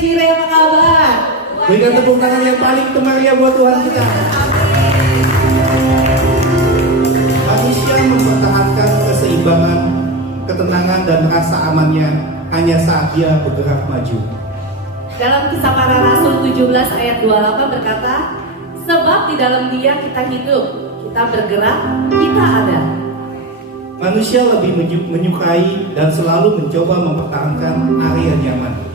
Cire, apa kabar? Berikan tepuk tangan yang paling meriah buat Tuhan kita. Manusia mempertahankan keseimbangan, ketenangan dan rasa amannya hanya saat dia bergerak maju. Dalam Kisah Para Rasul 17 ayat 28 berkata, sebab di dalam Dia kita hidup, kita bergerak, kita ada. Manusia lebih menyukai dan selalu mencoba mempertahankan area nyaman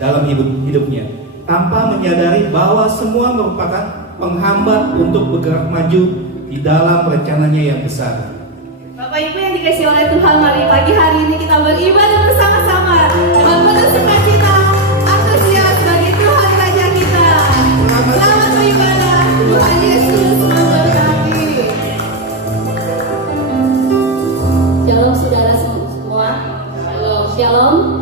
dalam hidupnya, tanpa menyadari bahwa semua merupakan penghambat untuk bergerak maju di dalam rencananya yang besar. Bapak Ibu yang dikasihi oleh Tuhan, mari pagi hari ini kita beribadah bersama-sama dengan penuh sukacita, antusias bagi Tuhan Raja kita. Selamat beribadah, Tuhan Yesus memberkati. Shalom saudara semua. Shalom.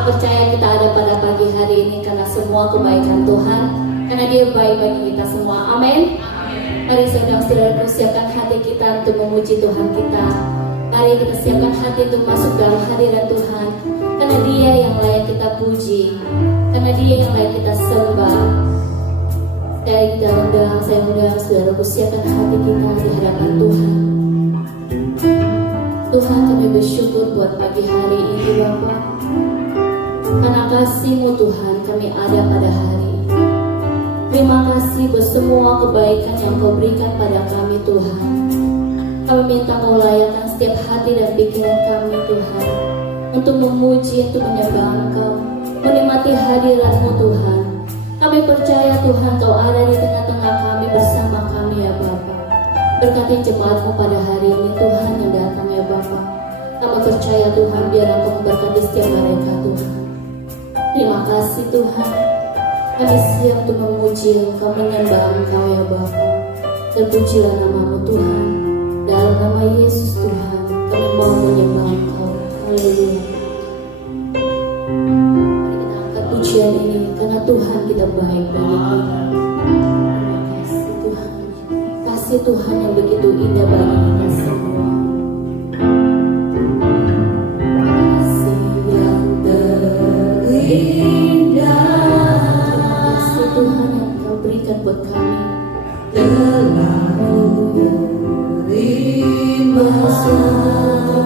Saya percaya kita ada pada pagi hari ini karena semua kebaikan Tuhan, karena Dia baik bagi kita semua. Amin. Mari saudara-saudara siapkan hati kita untuk memuji Tuhan kita. Mari kita siapkan hati untuk masuk dalam hadirat Tuhan, karena Dia yang layak kita puji, karena Dia yang layak kita sembah. Sekali kita undang, saya undang saudaraku, siapkan hati kita di hadapan Tuhan. Tuhan, kami bersyukur buat pagi hari ini Bapa. Karena kasih-Mu Tuhan kami ada pada hari ini. Terima kasih buat semua kebaikan yang Kau berikan pada kami Tuhan. Kami minta Kau layakkan setiap hati dan pikiran kami Tuhan, untuk memuji, untuk menyembah Engkau, menikmati hadirat-Mu Tuhan. Kami percaya Tuhan Kau ada di tengah-tengah kami, bersama kami ya Bapa. Berkati jemaat-Mu pada hari ini Tuhan yang datang ya Bapa. Kami percaya Tuhan biar Engkau memberkati setiap mereka Tuhan. Terima kasih Tuhan. Kami siap untuk memuji Engkau, menyembah Engkau ya Bapa. Terpujilah nama-Mu Tuhan. Dalam nama Yesus Tuhan kami mau menyembah Engkau. Haleluya. Mari kita angkat pujian ini, karena Tuhan kita baik bagi kita. Terima kasih Tuhan. Kasih Tuhan yang begitu indah bagi kita semua. Kasih yang terindah, kasih Tuhan yang Kau berikan buat kami. Telah terima kasih Bapa.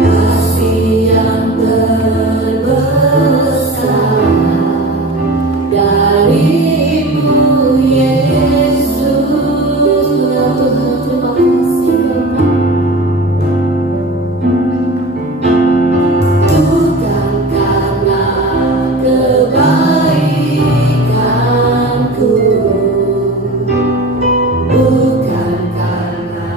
Kasih yang terbesar dari-Mu Yesus. Tuhan, terima kasih Bapa. Bukan karena kebaikanku, bukan karena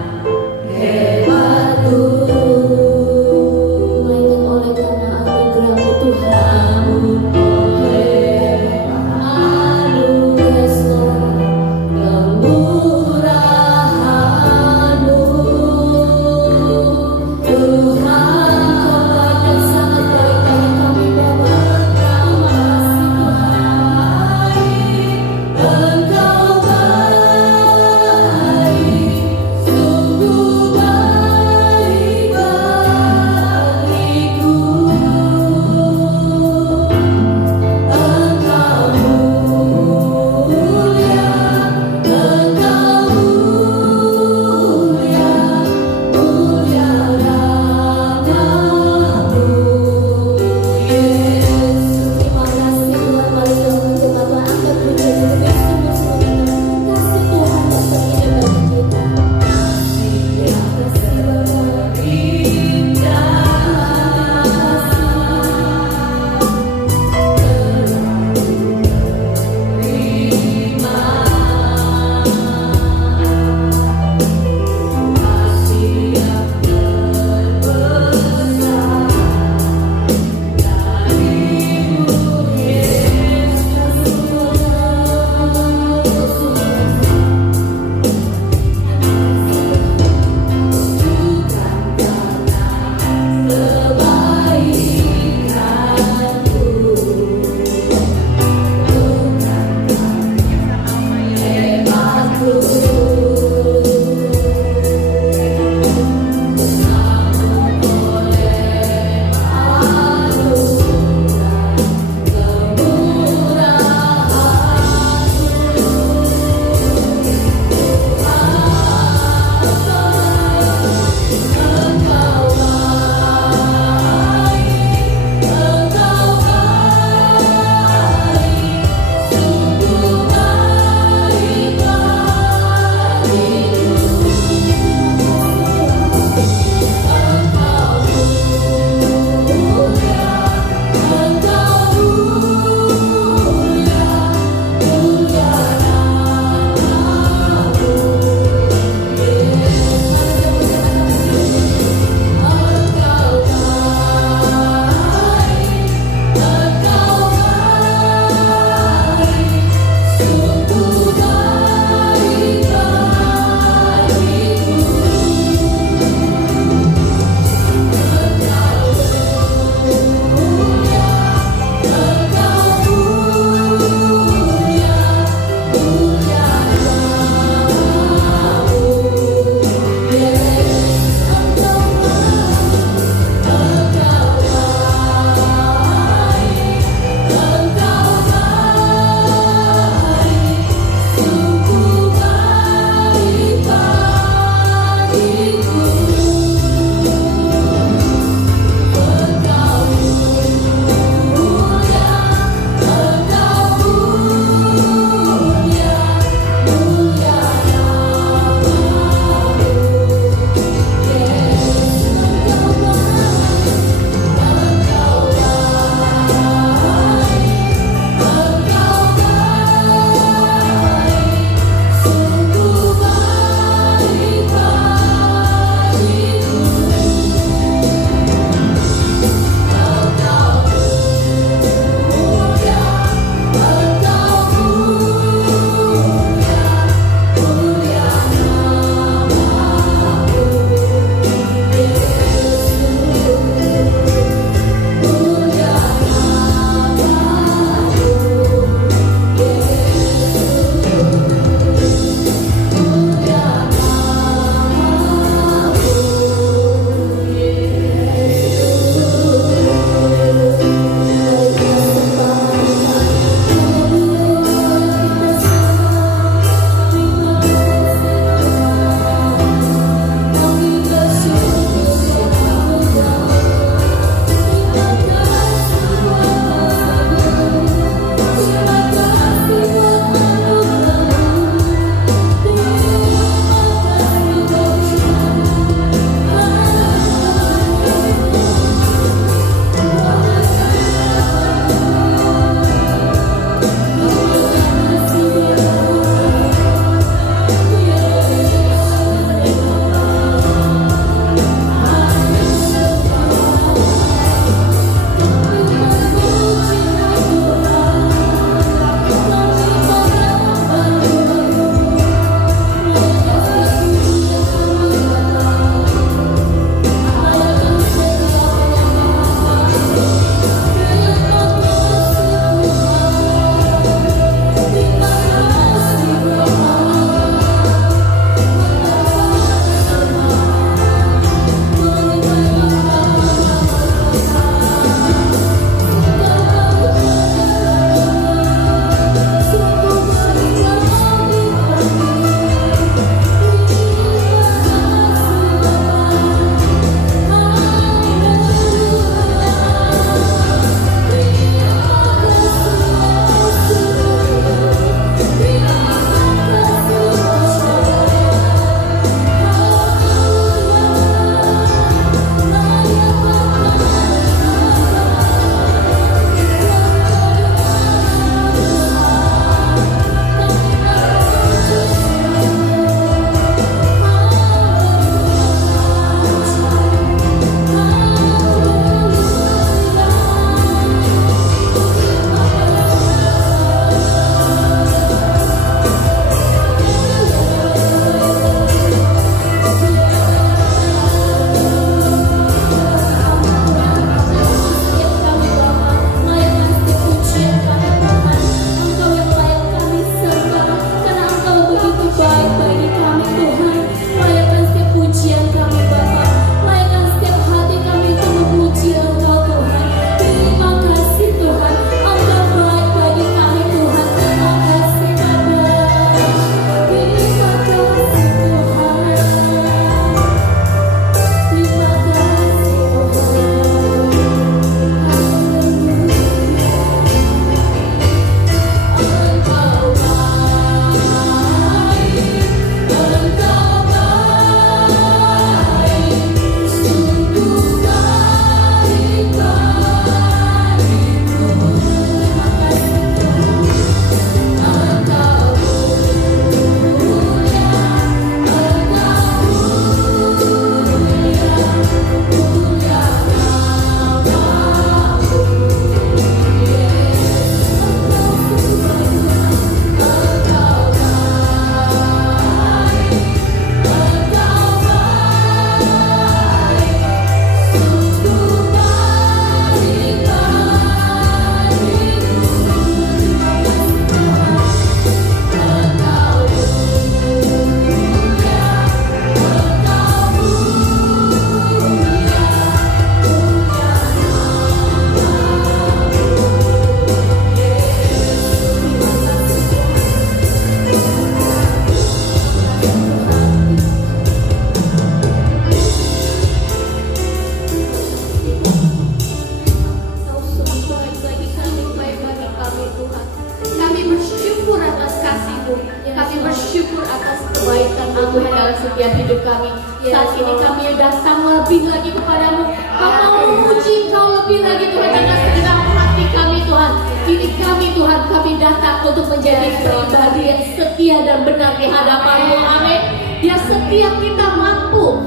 kasih-Mu. Kami bersyukur atas kebaikan-Mu Tuhan dalam setiap hidup kami. Saat ini kami datang lebih lagi kepadamu. Kami mau memuji Engkau lebih lagi Tuhan dengan segenap hati kami Tuhan. Kini kami Tuhan, kami datang untuk menjadi pribadi yang setia dan benar di hadapan-Mu. Amin. Biar setiap kita mampu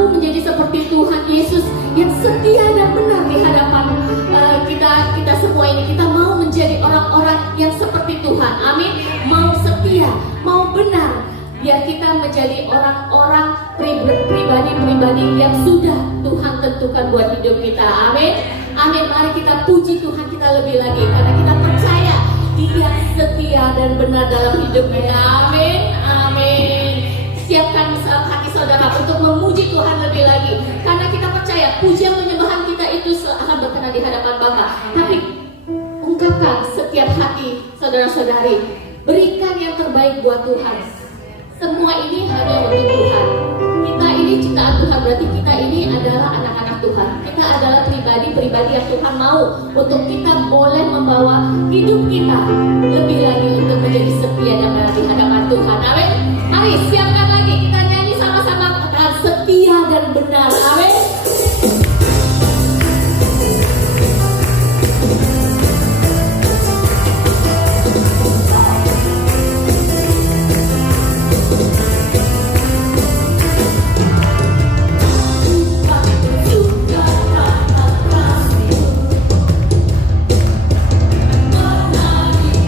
menjadi seperti Tuhan Yesus yang setia dan benar di hadapan kita semua ini. Kita mau menjadi orang-orang yang seperti Tuhan. Amin. Mau setia, mau benar. Biar kita menjadi orang-orang pribadi-pribadi yang sudah Tuhan tentukan buat hidup kita. Amin. Amin. Mari kita puji Tuhan kita lebih lagi karena kita percaya Dia setia dan benar dalam hidup kita. Amin. Amin. Siapkan hati saudara untuk memuji Tuhan lebih lagi karena kita percaya pujian penyembahan kita itu akan berkenan di hadapan Bapa. Tapi ungkapkan setiap hati saudara-saudari, berikan yang terbaik buat Tuhan. Semua ini hanya untuk Tuhan. Kita ini ciptaan Tuhan, berarti kita ini adalah anak-anak Tuhan. Kita adalah pribadi-pribadi yang Tuhan mau untuk kita boleh membawa hidup kita lebih lagi untuk menjadi setia dan benar di hadapan Tuhan. Amin. Mari siapkan lagi, kita nyanyi sama-sama kata setia dan benar. Amin.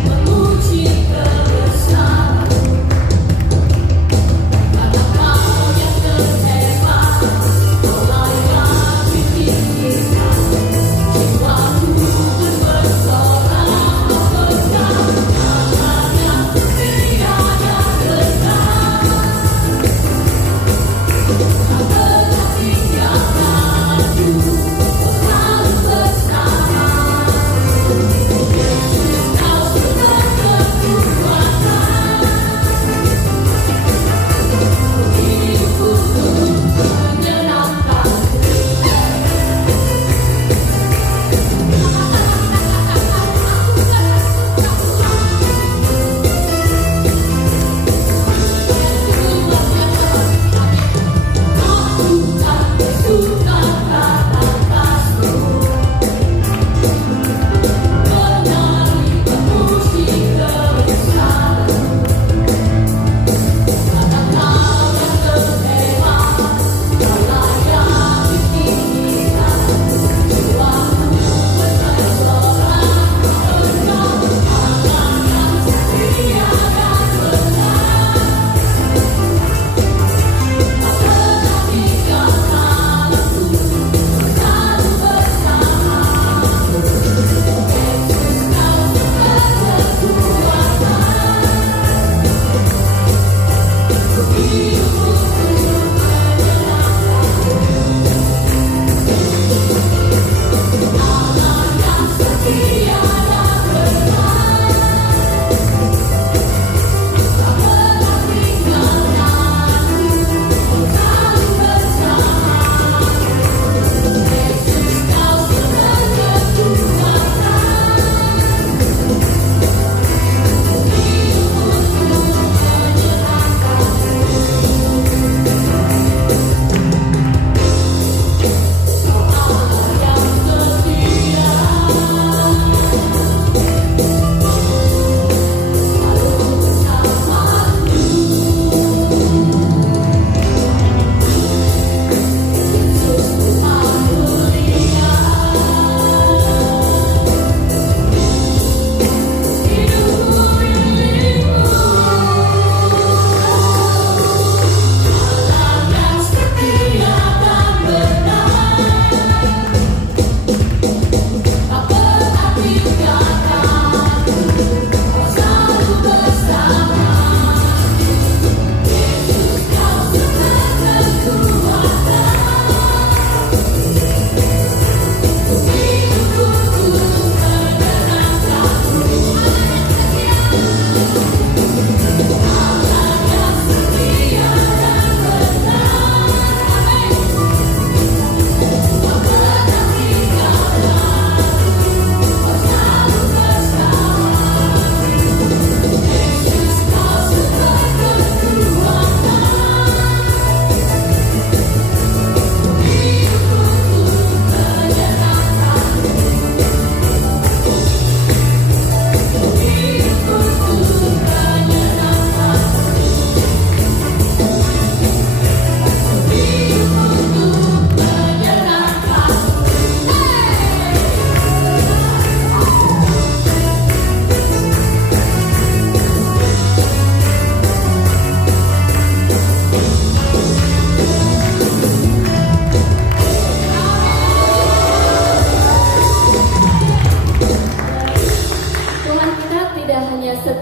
Memuji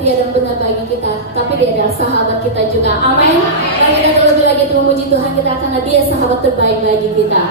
setia dan benar bagi kita, tapi Dia adalah sahabat kita juga. Amin. Dan kita terlebih lagi untuk memuji Tuhan kita karena Dia sahabat terbaik bagi kita.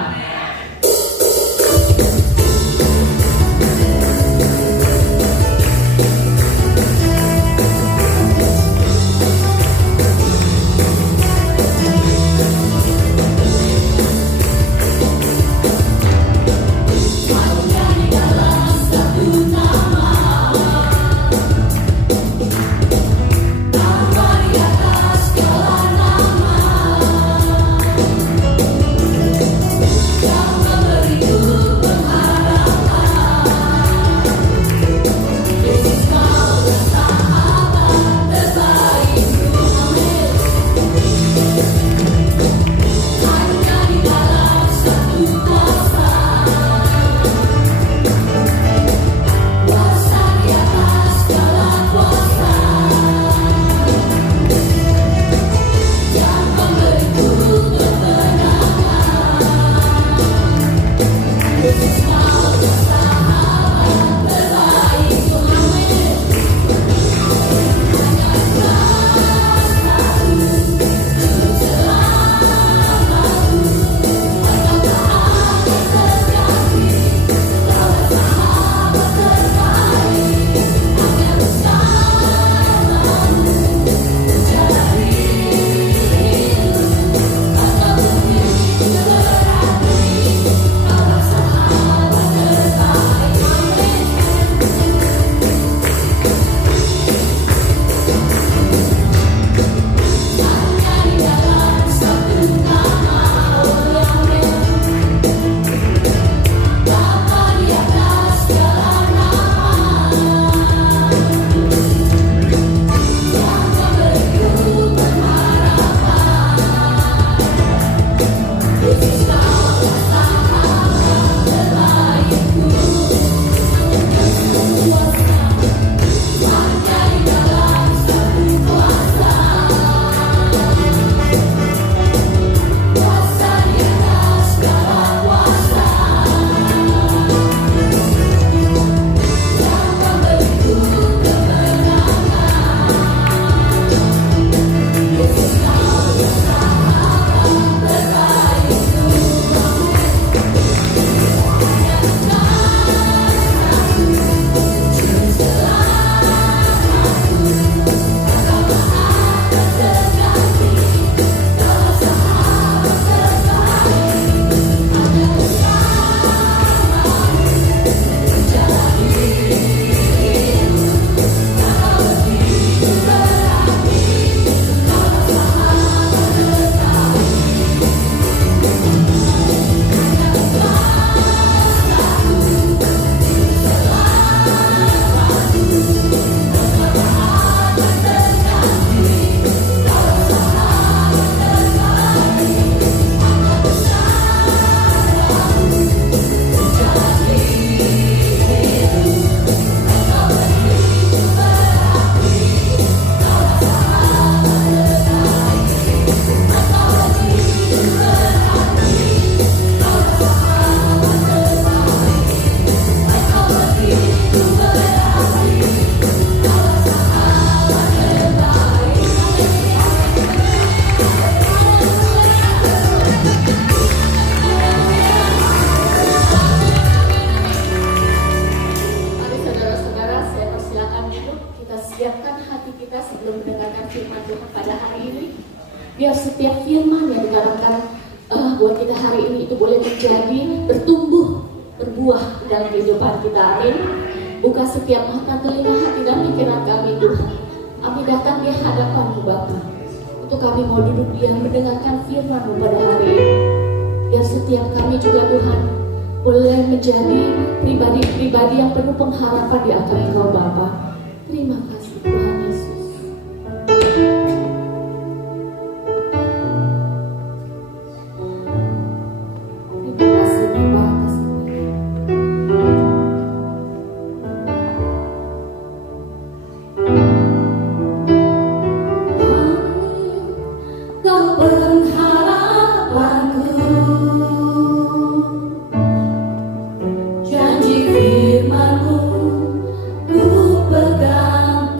Biar setiap firman yang dikatakan buat kita hari ini itu boleh menjadi bertumbuh, berbuah dalam kehidupan kita. Amin. Buka setiap mata, telinga, hati dan pikiran kami Tuhan. Kami datang di hadapan-Mu Bapa. Untuk kami mau duduk diam mendengarkan firman-Mu pada hari ini. Biar setiap kami juga Tuhan boleh menjadi pribadi-pribadi yang penuh pengharapan di akan Engkau Bapa. Terima kasih Tuhan Yesus. Terima kasih Bapa atas Kau pengharapanku, janji firman-Mu ku pegang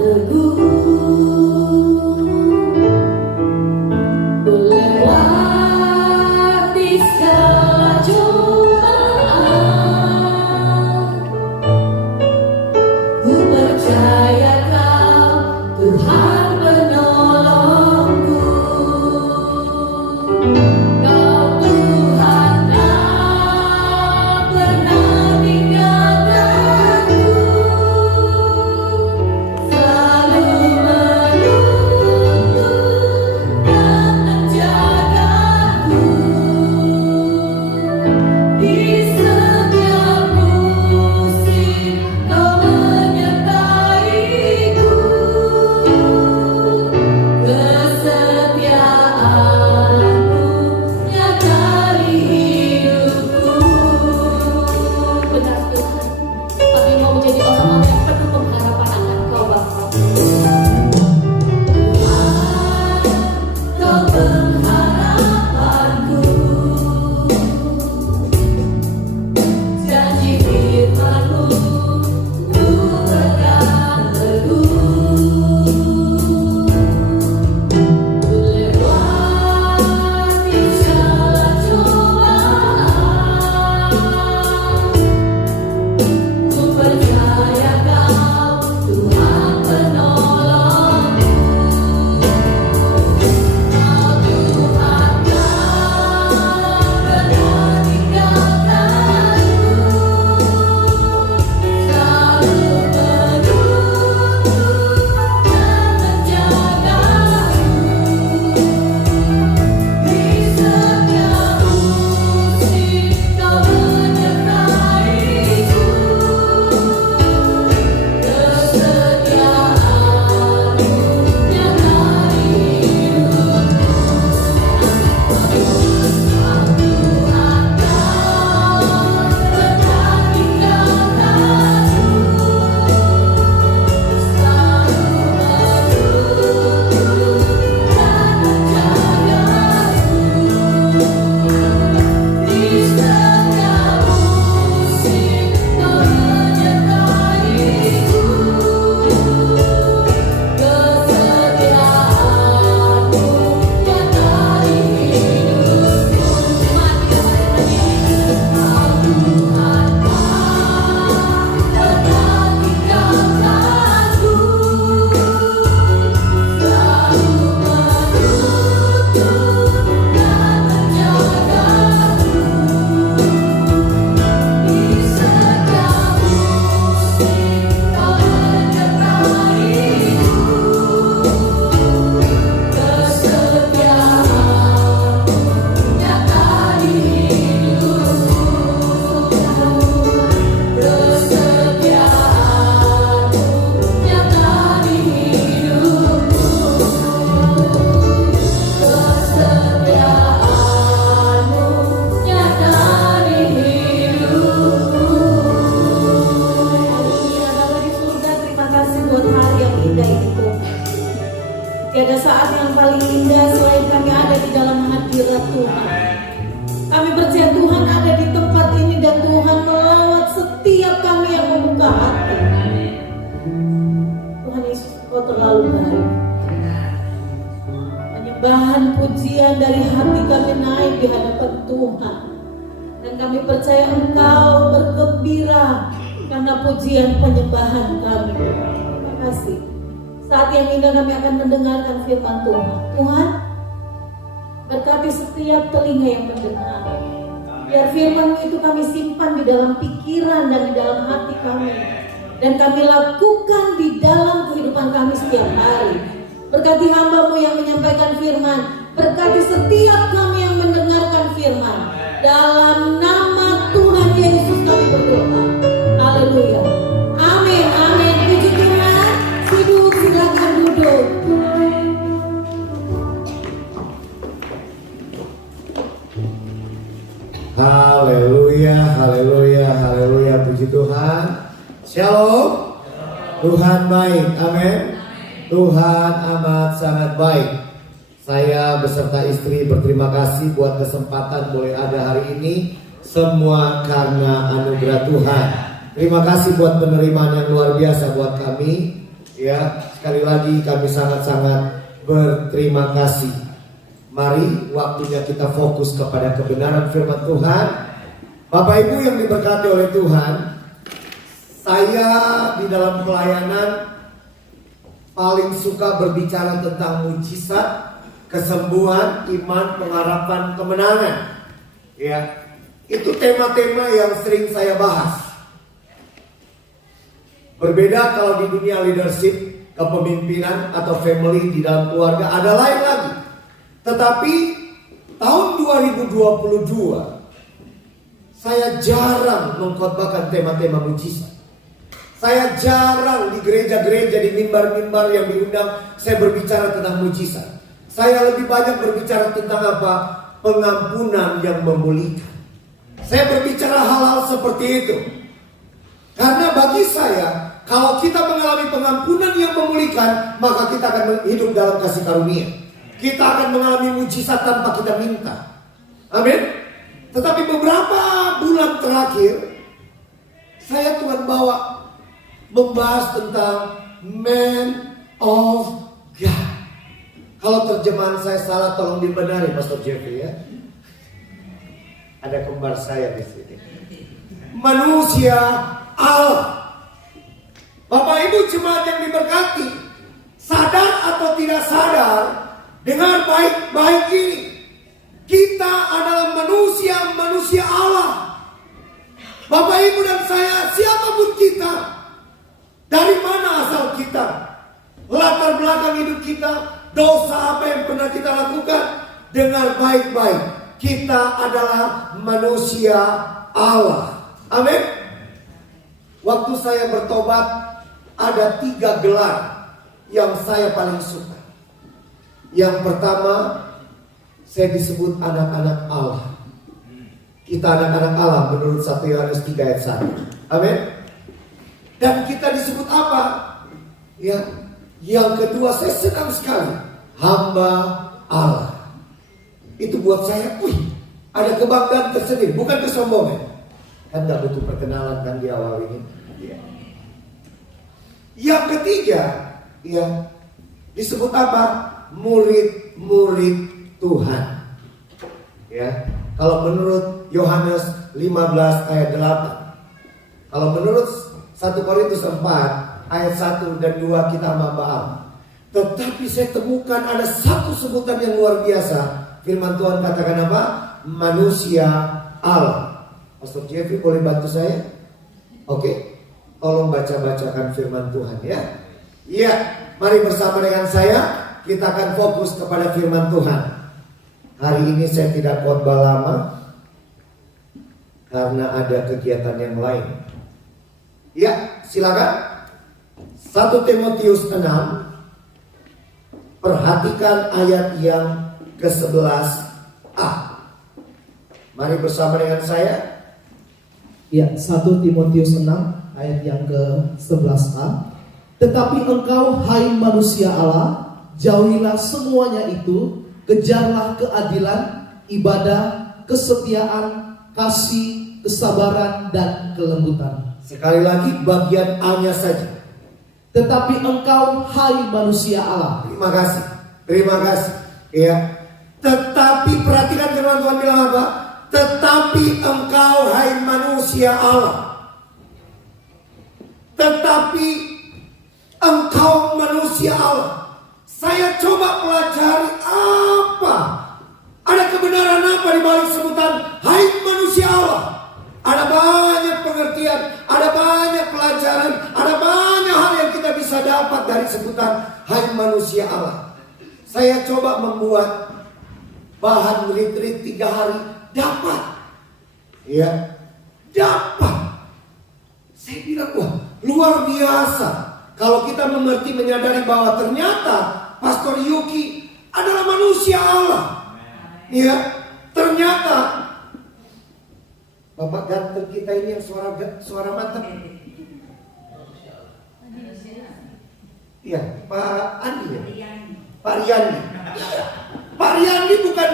Tuhan penolongku, Kau Tuhan tak pernah tinggalkanku, selalu menuntun dan menjagaku di setiap musim. Kau menyertaiku, kesetiaanmu nyata di hidupku. Benar Tuhan, kami mau menjadi orang-orang yang penuh pengharapan akan Kau Bapa. Tuhan, Kau pengharapanku, janji firman-Mu ku pegang teguh. Ku lewati segala cobaan, ku percaya Kau Tuhan penolongku. Kau Tuhan tak pernah tinggalkanku, selalu menuntun dan menjagaku di setiap musim. Kau menyertaiku, kesetiaanmu nyata di hidupku. Tuhan tak pernah tinggalkanku, selalu menuntun dan menjagaku di setiap musim. Kau menyertaiku, kesetiaanmu nyata di hidupku. Mari kita nyanyi. Kau Tuhan tak pernah tinggalkanku, selalu menuntun dan menjagaku di setiap musim. Kau menyertaiku, kesetiaanmu nyata di hidupku. Kesetiaanmu nyata di hidupku. Kesetiaanmu nyata di hidupku. Ya Bapa di surga, terima kasih buat hari yang indah ini Tuhan. Tiada saat yang paling indah selain kami ada di dalam hadirat Tuhan. Kami percaya Tuhan ada di tempat ini dan Tuhan melawat setiap kami yang membuka hati. Tuhan Yesus, Kau terlalu baik. Penyembahan pujian dari hati kami naik di hadapan Tuhan. Dan kami percaya Engkau bergembira karena pujian penyembahan kami. Terima kasih. Saat yang indah kami akan mendengarkan firman Tuhan. Tuhan, berkati setiap telinga yang mendengar. Biar firman itu kami simpan di dalam pikiran dan di dalam hati kami. Dan kami lakukan di dalam kehidupan kami setiap hari. Berkati hamba-Mu yang menyampaikan firman. Berkati setiap kami yang mendengarkan firman. Dalam nama Tuhan Yesus kami berdoa. Haleluya. Amin, amin. Puji Tuhan. Duduk, silakan duduk. Haleluya, haleluya, haleluya, puji Tuhan. Shalom. Tuhan baik, amin. Tuhan amat sangat baik. Saya beserta istri berterima kasih buat kesempatan boleh ada hari ini. Semua karena anugerah Tuhan. Terima kasih buat penerimaan yang luar biasa buat kami. Ya, sekali lagi kami sangat-sangat berterima kasih. Mari waktunya kita fokus kepada kebenaran firman Tuhan. Bapak Ibu yang diberkati oleh Tuhan, saya di dalam pelayanan paling suka berbicara tentang mujizat, kesembuhan, iman, pengharapan, kemenangan. Ya, itu tema-tema yang sering saya bahas. Berbeda kalau di dunia leadership, kepemimpinan atau family di dalam keluarga ada lain lagi. Tetapi tahun 2022 saya jarang mengkhotbahkan tema-tema mujizat. Saya jarang di gereja-gereja, di mimbar-mimbar yang diundang saya berbicara tentang mujizat. Saya lebih banyak berbicara tentang apa? Pengampunan yang memulihkan. Saya berbicara hal-hal seperti itu. Karena bagi saya, kalau kita mengalami pengampunan yang memulihkan, maka kita akan hidup dalam kasih karunia. Kita akan mengalami mujizat tanpa kita minta. Amin. Tetapi beberapa bulan terakhir, saya Tuhan bawa membahas tentang Man of God. Kalau terjemahan saya salah, tolong dibenari Pastor Jeffrey ya. Ada kembar saya di sini. Manusia Allah. Bapak Ibu jemaat yang diberkati, sadar atau tidak sadar, dengan baik-baik ini, kita adalah manusia Allah. Bapak Ibu dan saya, siapapun kita, dari mana asal kita, latar belakang hidup kita, dosa apa yang pernah kita lakukan, dengar baik-baik, kita adalah manusia Allah. Amin. Waktu saya bertobat, ada 3 gelar yang saya paling suka. Yang pertama, saya disebut anak-anak Allah. Kita anak-anak Allah menurut 1 Yohanes 3 ayat 1. Amin. Dan kita disebut apa? Ya. Yang kedua, saya senang sekali, hamba Allah. Itu buat saya, ada kebanggaan tersendiri, bukan kesombongan. Kan gak butuh perkenalan kan di awal ini. Ya. Yang ketiga, ya, disebut apa? Murid-murid Tuhan. Ya. Kalau menurut Yohanes 15 ayat 8. Kalau menurut 1 Korintus 4 ayat 1 dan 2 kita hamba Allah. Tetapi saya temukan ada satu sebutan yang luar biasa. Firman Tuhan katakan apa? Manusia Allah. Pastor Jeffrey boleh bantu saya? Oke. Tolong baca-bacakan firman Tuhan ya. Iya, mari bersama dengan saya kita akan fokus kepada firman Tuhan. Hari ini saya tidak khotbah lama karena ada kegiatan yang lain. Ya, silakan. 1 Timotius 6. Perhatikan ayat yang ke-11a. Mari bersama dengan saya. Ya, 1 Timotius 6 ayat yang ke-11a. Tetapi engkau hai manusia Allah, jauhilah semuanya itu, kejarlah keadilan, ibadah, kesetiaan, kasih, kesabaran dan kelembutan. Sekali lagi bagian A-nya saja. Tetapi engkau hai manusia Allah. Terima kasih. Terima kasih. Ya. Tetapi perhatikan firman Tuhan bilang apa? Tetapi engkau hai manusia Allah. Tetapi engkau manusia Allah. Saya coba pelajari apa? Ada kebenaran apa di balik sebutan hai manusia Allah? Ada banyak pengertian, ada banyak pelajaran, ada banyak hal yang kita bisa dapat dari sebutan hai manusia Allah. Saya coba membuat bahan retreat 3 hari, dapat. Ya, dapat. Saya bilang, wah, luar biasa. Kalau kita mengerti, menyadari bahwa ternyata Pastor Yuki adalah manusia Allah. Ya, ternyata Bapak ganteng kita ini yang suara mantap. Iya, Pak Andi ya? Pak Riyandi. Pak Riyandi bukan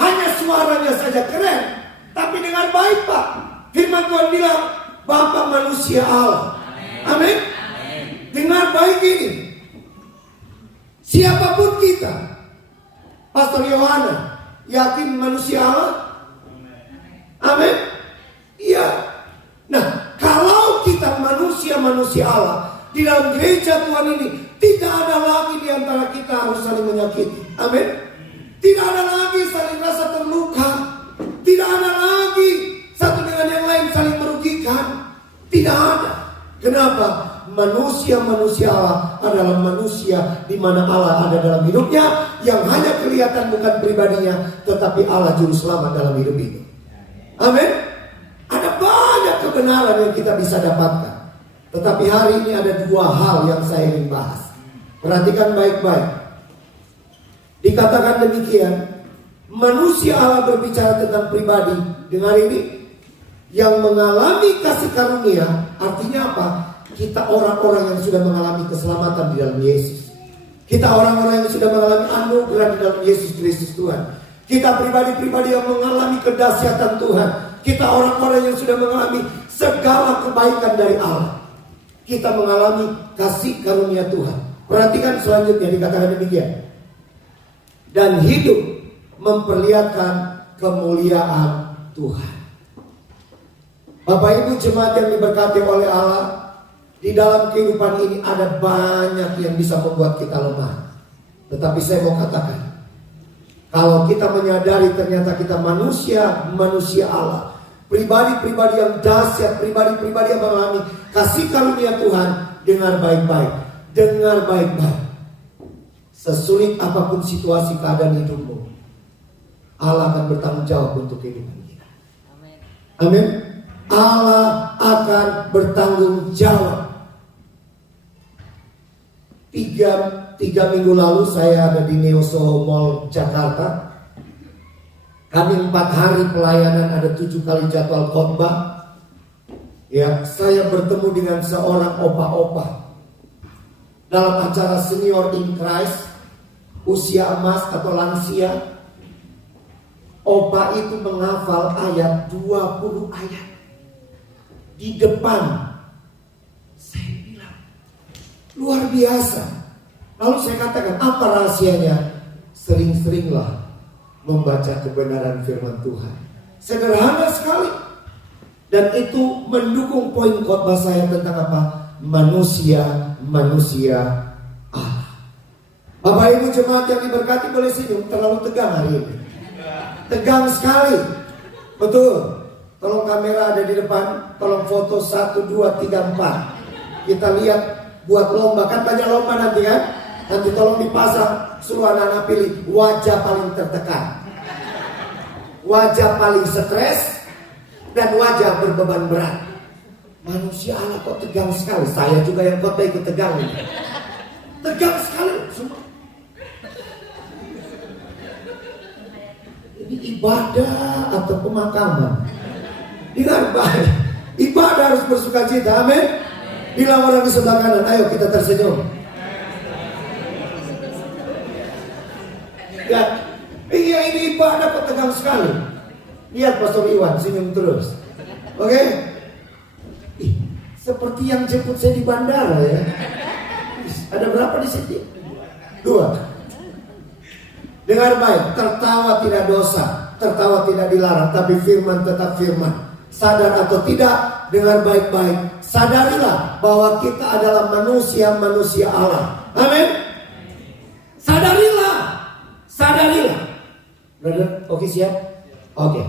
hanya suaranya saja keren, tapi dengar baik Pak. Firman Tuhan bilang, Bapak manusia Allah. Amin. Dengar baik ini. Siapapun kita, Pastor Yohana, yakin manusia Allah? Amin. Iya. Nah, kalau kita manusia Allah di dalam gereja Tuhan ini Tidak ada lagi di antara kita harus saling menyakiti. Amin. Tidak ada lagi saling rasa terluka. Tidak ada lagi satu dengan yang lain saling merugikan. Tidak ada. Kenapa? Manusia Allah adalah manusia di mana Allah ada dalam hidupnya, yang hanya kelihatan bukan pribadinya, tetapi Allah juru selamat dalam hidup itu. Amin. Ada banyak kebenaran yang kita bisa dapatkan. Tetapi hari ini ada dua hal yang saya ingin bahas. Perhatikan baik-baik. Dikatakan demikian, manusia Allah berbicara tentang pribadi. Dengar ini, yang mengalami kasih karunia, artinya apa? Kita orang-orang yang sudah mengalami keselamatan di dalam Yesus. Kita orang-orang yang sudah mengalami anugerah di dalam Yesus Kristus Tuhan. Kita pribadi-pribadi yang mengalami kedahsyatan Tuhan. Kita orang-orang yang sudah mengalami segala kebaikan dari Allah. Kita mengalami kasih karunia Tuhan. Perhatikan selanjutnya, dikatakan demikian. Dan hidup memperlihatkan kemuliaan Tuhan. Bapak Ibu jemaat yang diberkati oleh Allah, di dalam kehidupan ini ada banyak yang bisa membuat kita lemah. Tetapi saya mau katakan, kalau kita menyadari ternyata kita manusia Allah, pribadi-pribadi yang dahsyat, pribadi-pribadi yang mengalami kasih karunia Tuhan, dengar baik-baik. Dengar baik-baik. Sesulit apapun situasi keadaan hidupmu, Allah akan bertanggung jawab untuk kehidupan kita. Amin. Allah akan bertanggung jawab. Tiga minggu lalu saya ada di Neoso Mall Jakarta. Kami 4 hari pelayanan, ada 7 kali jadwal khotbah. Ya, saya bertemu dengan seorang opa-opa dalam acara Senior in Christ, usia emas atau lansia. Opa itu menghafal ayat 20 ayat di depan. Saya bilang luar biasa. Lalu saya katakan, apa rahasianya? Sering-seringlah membaca kebenaran firman Tuhan. Sederhana sekali. Dan itu mendukung poin khotbah saya tentang apa? Manusia Allah. Bapak Ibu jemaat yang diberkati, boleh senyum. Terlalu tegang hari ini. Tegang sekali. Betul. Tolong kamera ada di depan. Tolong foto 1, 2, 3, 4. Kita lihat buat lomba. Kan banyak lomba nanti kan. Nanti tolong dipasang, suruh anak-anak pilih wajah paling tertekan, wajah paling stres, dan wajah berbeban berat. Manusia Allah kok tegang sekali. Saya juga yang khotbah ikut tegang ini. Tegang sekali semua. Ini ibadah atau pemakaman? Dengar baik. Ibadah harus bersuka cita. Amin. Bilang orang di sebelah kanan, ayo kita tersenyum. Ya, iya ini ibadah kok tegang sekali. Lihat Pastor Iwan senyum terus. Oke? Seperti yang jemput saya di bandara ya. Ada berapa di sini? 2. Dengar baik, tertawa tidak dosa, tertawa tidak dilarang, tapi firman tetap firman. Sadar atau tidak, dengar baik-baik. Sadarilah bahwa kita adalah manusia Allah. Amin. Sadarilah. Brother, oke siap? Oke.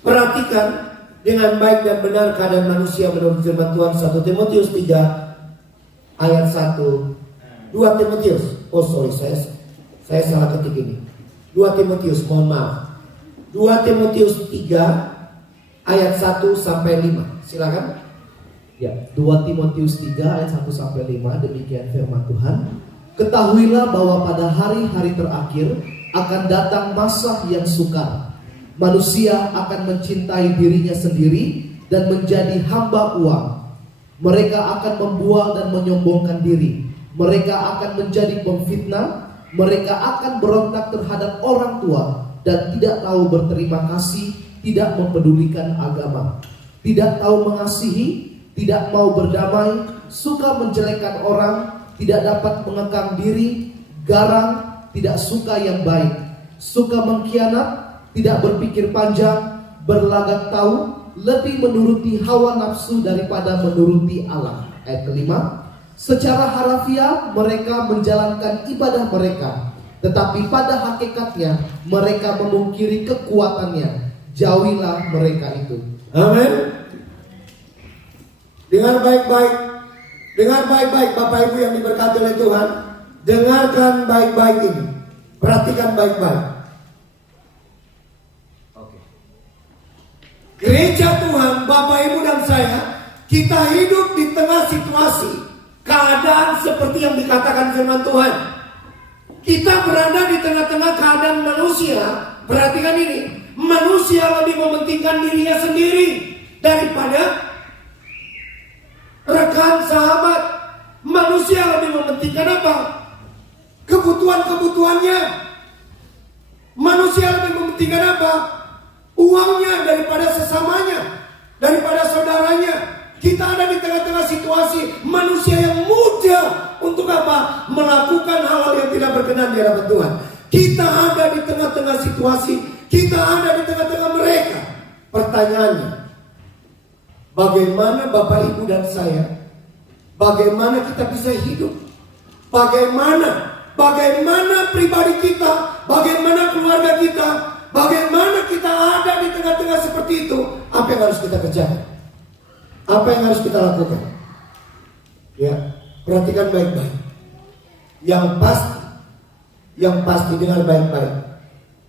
Perhatikan dengan baik dan benar keadaan manusia menurut firman Tuhan. 1 Timotius 3 ayat 1. 2 Timotius. Oh sorry, saya salah ketik ini. 2 Timotius, mohon maaf. 2 Timotius 3 ayat 1 sampai 5. Silakan. Ya, 2 Timotius 3 ayat 1 sampai 5, demikian firman Tuhan. Ketahuilah bahwa pada hari-hari terakhir akan datang masa yang sukar. Manusia akan mencintai dirinya sendiri dan menjadi hamba uang. Mereka akan membual dan menyombongkan diri. Mereka akan menjadi pemfitnah. Mereka akan berontak terhadap orang tua dan tidak tahu berterima kasih, tidak mempedulikan agama, tidak tahu mengasihi, tidak mau berdamai, suka menjelekkan orang, tidak dapat mengekang diri, garang, tidak suka yang baik, suka mengkhianat, tidak berpikir panjang, berlagak tahu, lebih menuruti hawa nafsu daripada menuruti Allah. Ayat kelima, Secara harafiah mereka menjalankan ibadah mereka, tetapi pada hakikatnya mereka memungkiri kekuatannya. Jauhilah mereka itu. Amin. Dengar baik-baik. Dengar baik-baik Bapak Ibu yang diberkati oleh Tuhan. Dengarkan baik-baik ini. Perhatikan baik-baik. Gereja Tuhan, Bapak Ibu dan saya, kita hidup di tengah situasi, keadaan seperti yang dikatakan firman Tuhan. Kita berada di tengah-tengah keadaan manusia. Perhatikan ini. Manusia lebih mementingkan dirinya sendiri daripada rekan sahabat. Manusia lebih mementingkan apa? Kebutuhan-kebutuhannya. Manusia lebih mementingkan apa? Uangnya daripada sesamanya, daripada saudaranya. Kita ada di tengah-tengah situasi manusia yang mudah untuk apa? Melakukan hal-hal yang tidak berkenan di hadapan Tuhan. Kita ada di tengah-tengah situasi, kita ada di tengah-tengah mereka. Pertanyaannya, bagaimana Bapak Ibu dan saya, bagaimana kita bisa hidup? Bagaimana pribadi kita, bagaimana keluarga kita, bagaimana kita ada di tengah-tengah seperti itu? Apa yang harus kita kerjakan? Apa yang harus kita lakukan? Ya, perhatikan baik-baik. Yang pasti dengar baik-baik.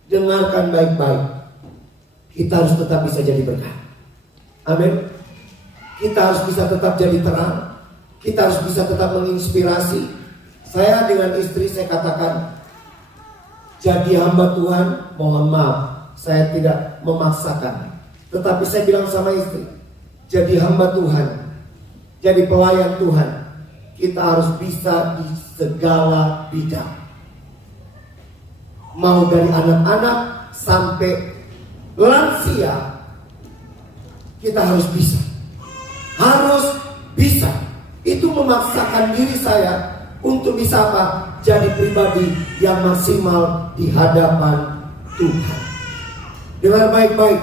Dengarkan baik-baik. Kita harus tetap bisa jadi berkat. Amin. Kita harus bisa tetap jadi terang. Kita harus bisa tetap menginspirasi. Saya dengan istri saya katakan, jadi hamba Tuhan, mohon maaf, saya tidak memaksakan. Tetapi saya bilang sama istri, jadi hamba Tuhan, jadi pelayan Tuhan, kita harus bisa di segala bidang. Mau dari anak-anak sampai lansia, kita harus bisa. Harus bisa. Itu memaksakan diri saya untuk bisa apa? Jadi pribadi yang maksimal di hadapan Tuhan. Dengar baik-baik.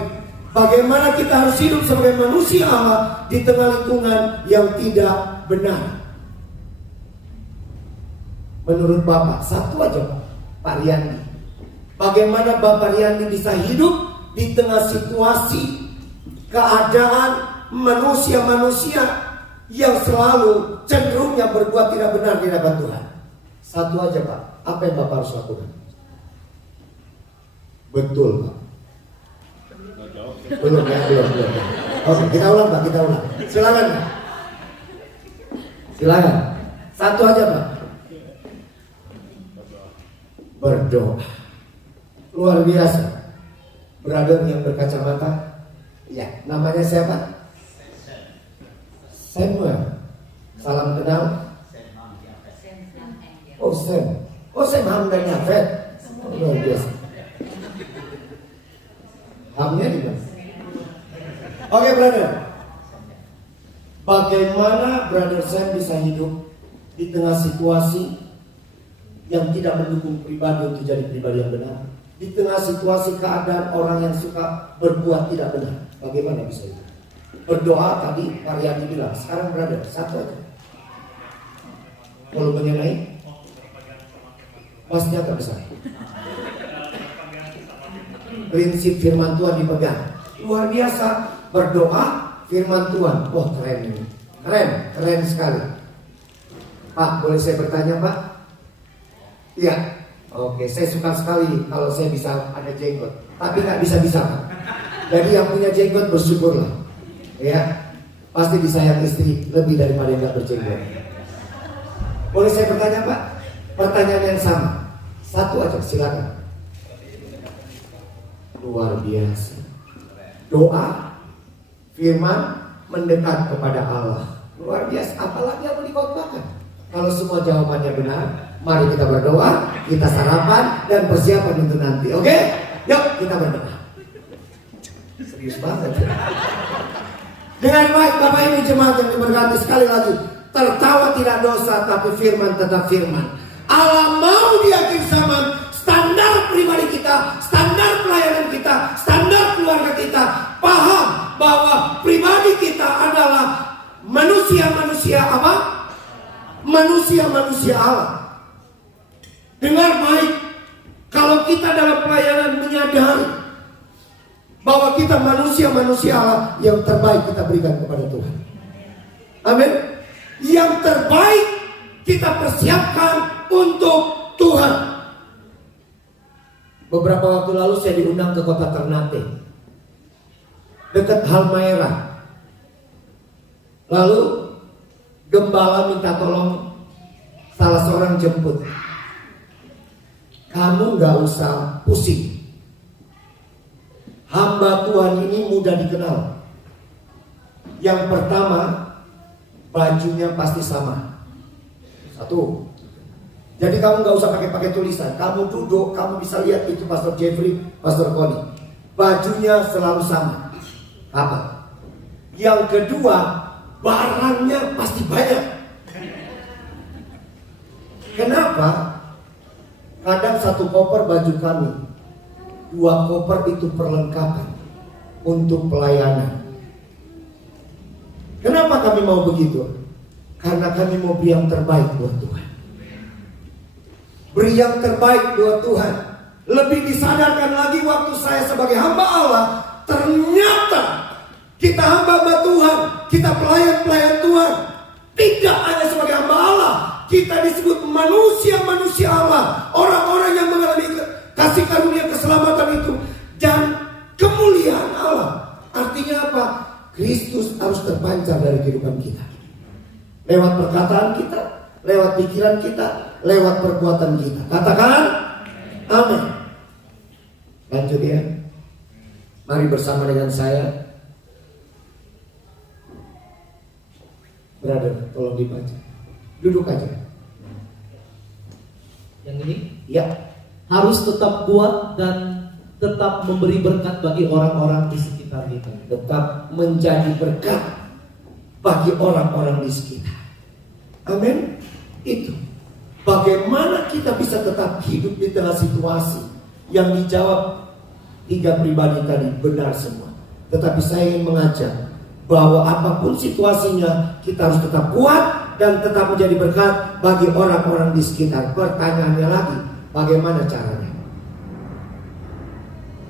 Bagaimana kita harus hidup sebagai manusia Allah di tengah lingkungan yang tidak benar. Menurut Bapak, satu aja Pak Riyandi. Bagaimana Bapak Riyandi bisa hidup di tengah situasi keadaan manusia-manusia yang selalu cenderungnya berbuat tidak benar di hadapan Tuhan. Satu aja Pak, apa yang Bapak harus lakukan? Betul Pak. Belum. Oke, kita ulang Pak, kita ulang. Silakan Pak. Silakan. Satu aja Pak. Berdoa. Luar biasa. Brother yang berkacamata. Ya, namanya siapa? Samuel. Salam kenal. Oh Sam. Oh Sam Hamdan Yafet. Luar biasa. Hamnya di mana? Oke brother. Bagaimana brother Sam bisa hidup di tengah situasi yang tidak mendukung pribadi untuk jadi pribadi yang benar? Di tengah situasi keadaan orang yang suka berbuat tidak benar, bagaimana bisa hidup? Berdoa tadi Pak Riyandi bilang. Sekarang brother, satu aja. Volumenya naik. Masnya terbesar. Prinsip firman Tuhan dipegang. Luar biasa. Berdoa firman Tuhan. Wah keren ini. Keren sekali. Pak, boleh saya bertanya Pak? Iya. Oke, saya suka sekali kalau saya bisa ada jenggot. Tapi nggak bisa-bisa Pak. Jadi yang punya jenggot bersyukurlah. Ya, pasti disayang istri lebih daripada yang nggak berjenggot. Boleh saya bertanya Pak? Pertanyaan yang sama. Satu aja, silakan. Luar biasa. Doa, firman, mendekat kepada Allah. Luar biasa. Apalagi yang mau dikhotbahkan? Kalau semua jawabannya benar, mari kita berdoa, kita sarapan dan persiapan untuk nanti. Oke? Yuk kita berdoa. Serius banget. Dengan baik Bapak Ibu jemaat yang diberkati, sekali lagi, tertawa tidak dosa tapi firman tetap firman. Allah mau di akhir zaman standar pribadi kita, standar pelayanan kita, standar keluarga kita paham bahwa pribadi kita adalah manusia-manusia apa? manusia-manusia Allah. Dengar baik, kalau kita dalam pelayanan menyadari bahwa kita manusia-manusia Allah, yang terbaik kita berikan kepada Tuhan. Amin. Yang terbaik kita persiapkan untuk Tuhan. Beberapa waktu lalu saya diundang ke kota Ternate, dekat Halmahera. Lalu gembala minta tolong salah seorang jemput. Kamu gak usah pusing. Hamba Tuhan ini mudah dikenal. Yang pertama, bajunya pasti sama. Satu. Jadi kamu gak usah pakai tulisan. Kamu duduk, kamu bisa lihat itu Pastor Jeffrey, Pastor Connie. Bajunya selalu sama. Apa? Yang kedua, barangnya pasti banyak. Kenapa? Kadang satu koper baju kami, 2 koper itu perlengkapan untuk pelayanan. Kenapa kami mau begitu? Karena kami mau beri yang terbaik buat Tuhan. Beri yang terbaik buat Tuhan. Lebih disadarkan lagi waktu saya sebagai hamba Allah, ternyata kita hamba Tuhan, kita pelayan-pelayan Tuhan. Tidak hanya sebagai hamba Allah, kita disebut manusia-manusia Allah, orang-orang yang mengalami kasih karunia keselamatan itu dan kemuliaan Allah. Artinya apa? Kristus harus terpancar dari kehidupan kita. Lewat perkataan kita, lewat pikiran kita, lewat perbuatan kita. Katakan amin. Lanjut ya. Mari bersama dengan saya. Brother, tolong dibaca. Duduk aja. Yang ini Ya. harus tetap kuat dan tetap memberi berkat bagi orang-orang di sekitar kita. Tetap menjadi berkat bagi orang-orang di sekitar. Amin. Itu. Bagaimana kita bisa tetap hidup di tengah situasi yang dijawab 3 pribadi tadi benar semua. Tetapi saya ingin mengajak bahwa apapun situasinya kita harus tetap kuat dan tetap menjadi berkat bagi orang-orang di sekitar. Pertanyaannya lagi, bagaimana caranya?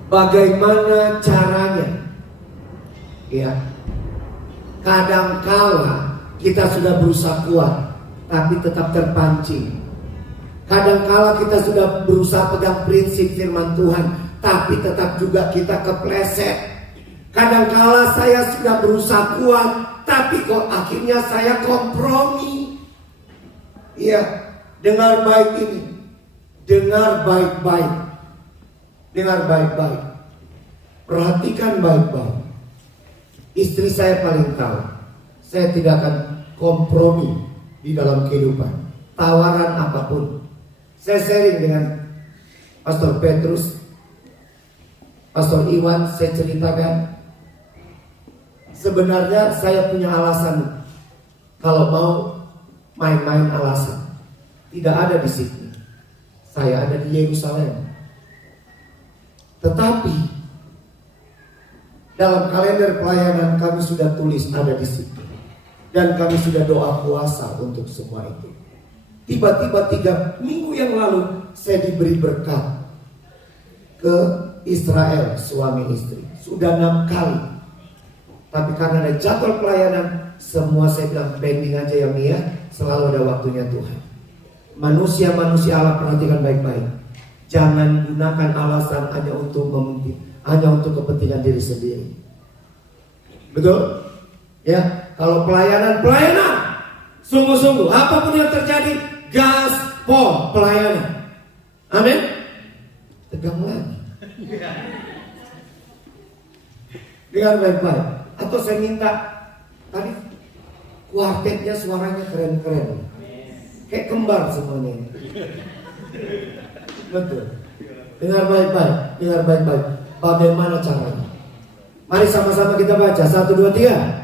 Bagaimana caranya? Ya. Kadangkala kita sudah berusaha kuat tapi tetap terpancing. Kadangkala kita sudah berusaha pegang prinsip firman Tuhan tapi tetap juga kita kepleset. Kadangkala saya sudah berusaha kuat tapi kok akhirnya saya kompromi. Iya, dengar baik ini. Dengar baik-baik. Dengar baik-baik. Perhatikan baik-baik. Istri saya paling tahu. Saya tidak akan kompromi di dalam kehidupan. Tawaran apapun. Saya sharing dengan Pastor Petrus, Pastor Iwan, saya ceritakan. Sebenarnya saya punya alasan. Kalau mau main-main alasan. Tidak ada di Sydney. Saya ada di Yerusalem. Tetapi dalam kalender pelayanan kami sudah tulis ada di situ. Dan kami sudah doa puasa untuk semua itu. Tiba-tiba 3 minggu yang lalu saya diberi berkat ke Israel, suami istri. Sudah 6 kali. Tapi karena ada jadwal pelayanan, semua saya bilang pending aja ya Mia. Selalu ada waktunya Tuhan. Manusia-manusia Allah, perhatikan baik-baik. Jangan gunakan alasan hanya untuk hanya untuk kepentingan diri sendiri. Betul? Ya, kalau pelayanan sungguh-sungguh apapun yang terjadi, gaspol pelayanan. Amin. Tegang lagi. Dengar baik-baik. Atau saya minta tadi kuartetnya suaranya keren-keren. Kayak kembar semuanya. Betul. Dengar baik-baik. Dengar baik-baik. Bagaimana caranya? Mari sama-sama kita baca. 1, 2, 3.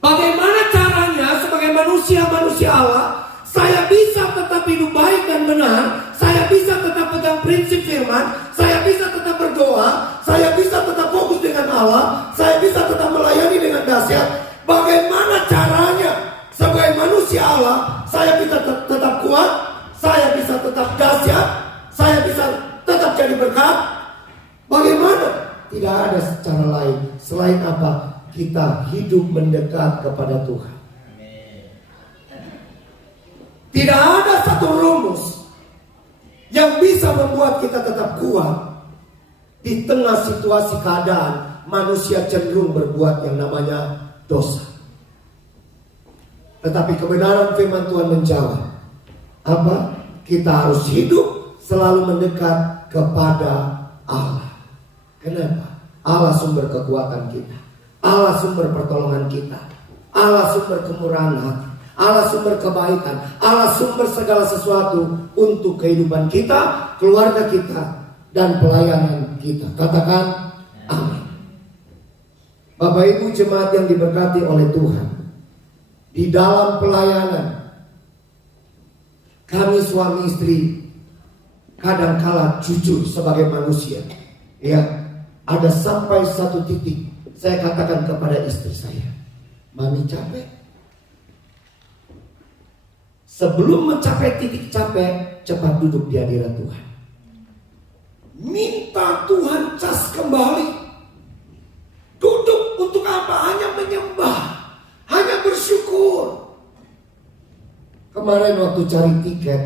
Bagaimana caranya sebagai manusia-manusia Allah saya bisa tetap hidup baik dan benar? Saya saya bisa tetap pegang prinsip firman, saya bisa tetap berdoa, saya bisa tetap fokus dengan Allah, saya bisa tetap melayani dengan dahsyat. Bagaimana caranya sebagai manusia Allah saya bisa tetap kuat, saya bisa tetap dahsyat, saya bisa tetap jadi berkat? Bagaimana? Tidak ada cara lain selain apa? Kita hidup mendekat kepada Tuhan. Tidak ada satu rumus yang bisa membuat kita tetap kuat di tengah situasi keadaan manusia cenderung berbuat yang namanya dosa. Tetapi kebenaran firman Tuhan menjawab, apa? Kita harus hidup selalu mendekat kepada Allah. Kenapa? Allah sumber kekuatan kita, Allah sumber pertolongan kita, Allah sumber kemurahan hati, Allah sumber kebaikan, Allah sumber segala sesuatu untuk kehidupan kita, keluarga kita, dan pelayanan kita. Katakan amin. Bapak Ibu jemaat yang diberkati oleh Tuhan, di dalam pelayanan kami suami istri kadangkala jujur sebagai manusia. Ya, ada sampai satu titik saya katakan kepada istri saya, "Mami capek." Sebelum mencapai titik capek, cepat duduk di hadirat Tuhan. Minta Tuhan cas kembali. Duduk untuk apa? Hanya menyembah, hanya bersyukur. Kemarin waktu cari tiket,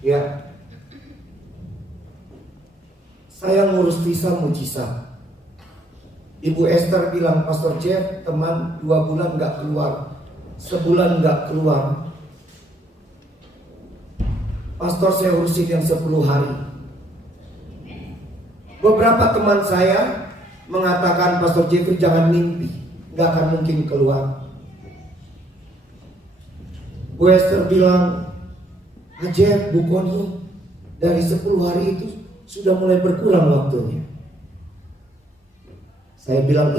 ya, saya ngurus visa mujizat. Ibu Esther bilang, "Pastor Jeff, teman 2 bulan gak keluar, sebulan gak keluar. Pastor, saya urusin yang 10 hari." Beberapa teman saya mengatakan, "Pastor Jeffrey jangan mimpi, gak akan mungkin keluar." Bu Esther bilang, "Jeff, Bu Koni, dari 10 hari itu sudah mulai berkurang waktunya." Saya bilang,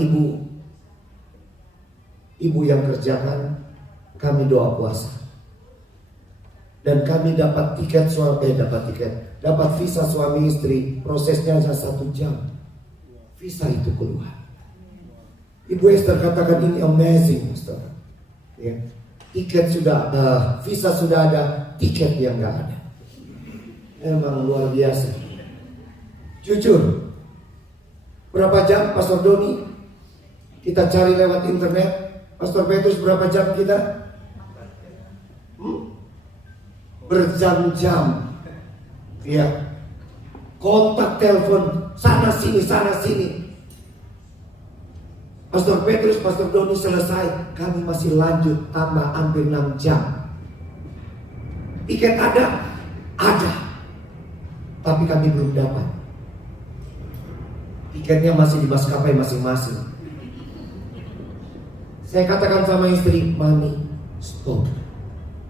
Ibu yang kerjakan, kami doa puasa. Dan kami dapat visa suami istri, prosesnya hanya 1 jam. Visa itu keluar. Ibu Esther katakan, "Ini amazing, Pastor." Ya. Tiket sudah ada, visa sudah ada, tiket yang gak ada. Emang luar biasa. Jujur, berapa jam Pastor Doni kita cari lewat internet? Pastor Petrus berapa jam kita? Berjam-jam. Ya. Kontak telepon sana sini. Pastor Petrus, Pastor Doni selesai, kami masih lanjut tambah hampir 6 jam. Tiket ada, tapi kami belum dapat. Tiketnya masih di maskapai masing-masing. Saya katakan sama istri, "Mami, stop."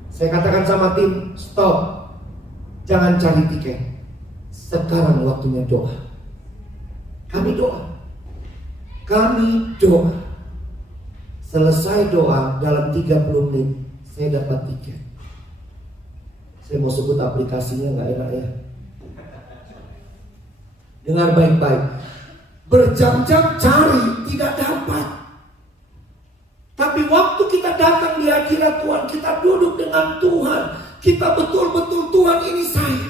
Saya katakan sama tim, "Stop. Jangan cari tiket. Sekarang waktunya doa." Kami doa. Selesai doa, dalam 30 menit saya dapat tiket. Saya mau sebut aplikasinya, gak enak ya. Dengar baik-baik. Berjam-jam cari, tidak dapat. Tapi waktu kita datang di hadirat Tuhan, kita duduk dengan Tuhan, kita betul-betul, "Tuhan, ini saya."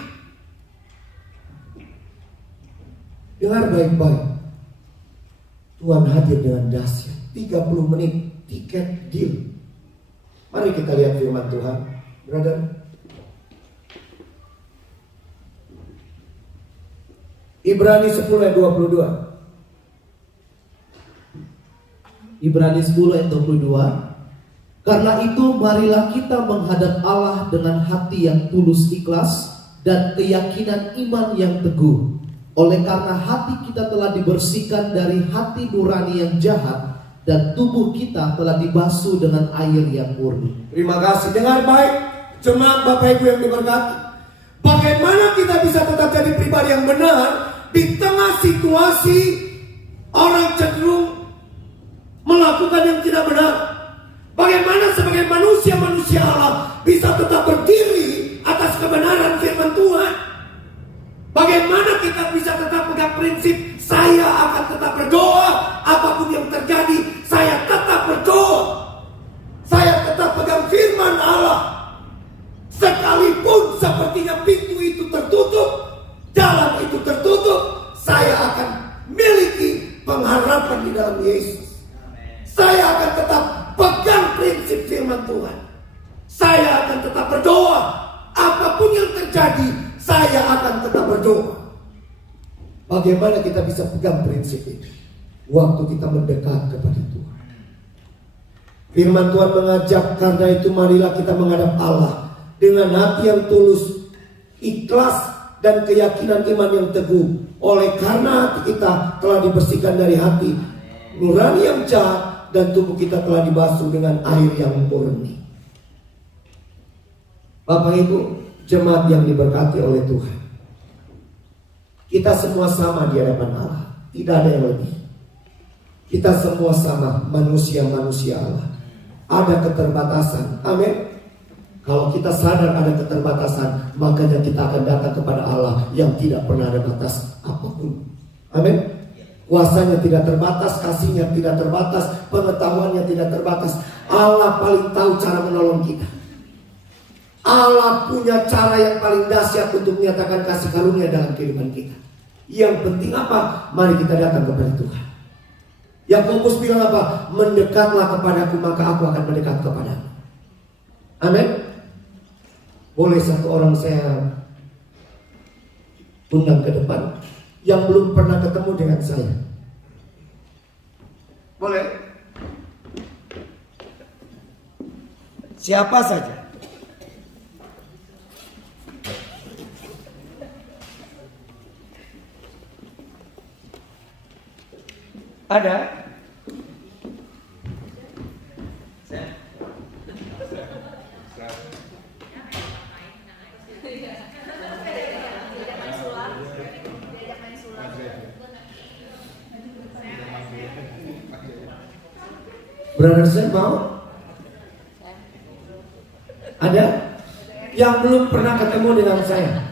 Dengar baik-baik. Tuhan hadir dengan dahsyat. 30 menit tiket deal. Mari kita lihat firman Tuhan, brother. Ibrani 10 ayat 22. Ibrani 10 ayat 22. Karena itu marilah kita menghadap Allah dengan hati yang tulus ikhlas dan keyakinan iman yang teguh. Oleh karena hati kita telah dibersihkan dari hati nurani yang jahat dan tubuh kita telah dibasuh dengan air yang murni. Terima kasih. Dengar baik, jemaat Bapak Ibu yang diberkati. Bagaimana kita bisa tetap jadi pribadi yang benar di tengah situasi orang cenderung melakukan yang tidak benar? Bagaimana sebagai manusia Allah bisa tetap berdiri atas kebenaran Bagaimana kita bisa tetap pegang prinsip saya akan tetap berdoa, apapun yang terjadi, saya tetap berdoa. Saya tetap pegang firman Allah. Sekalipun sepertinya pintu itu tertutup, jalan itu tertutup, saya akan miliki pengharapan di dalam Yesus. Saya akan tetap pegang prinsip firman Tuhan. Saya akan tetap berdoa. Apapun yang terjadi, saya akan tetap berdoa. Bagaimana kita bisa pegang prinsip ini? Waktu kita mendekat kepada Tuhan. Firman Tuhan mengajak, karena itu marilah kita menghadap Allah dengan hati yang tulus, ikhlas, dan keyakinan iman yang teguh. Oleh karena hati kita telah dibersihkan dari hati nurani yang jahat, dan tubuh kita telah dibasuh dengan air yang murni. Bapak Ibu, jemaat yang diberkati oleh Tuhan, kita semua sama di hadapan Allah. Tidak ada yang lebih. Kita semua sama, manusia-manusia Allah. Ada keterbatasan. Amin. Kalau kita sadar ada keterbatasan, makanya kita akan datang kepada Allah yang tidak pernah ada batas apapun. Amin. Kuasanya tidak terbatas, kasihnya tidak terbatas, pengetahuannya tidak terbatas. Allah paling tahu cara menolong kita. Allah punya cara yang paling dahsyat untuk menyatakan kasih karunia dalam kehidupan kita. Yang penting apa? Mari kita datang kepada Tuhan. Yakobus bilang apa? Mendekatlah kepadaku, maka aku akan mendekat kepadamu. Amin. Boleh satu orang saya undang ke depan yang belum pernah ketemu dengan saya? Boleh? Siapa saja? Ada? Brother Sam mau? Ada? Yang belum pernah ketemu dengan saya?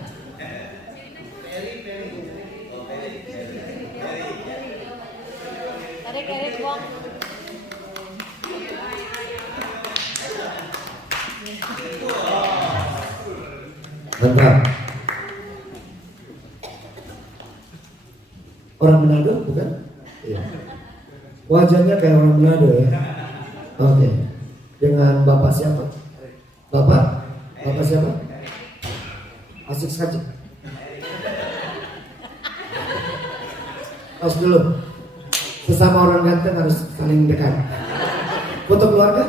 Mantap. Orang Manado bukan? Iya. Wajahnya kayak orang Manado ya. Oke. Dengan Bapak siapa? Bapak siapa? Asik sekali. Tos dulu. Sesama orang ganteng harus saling dekat. Foto keluarga?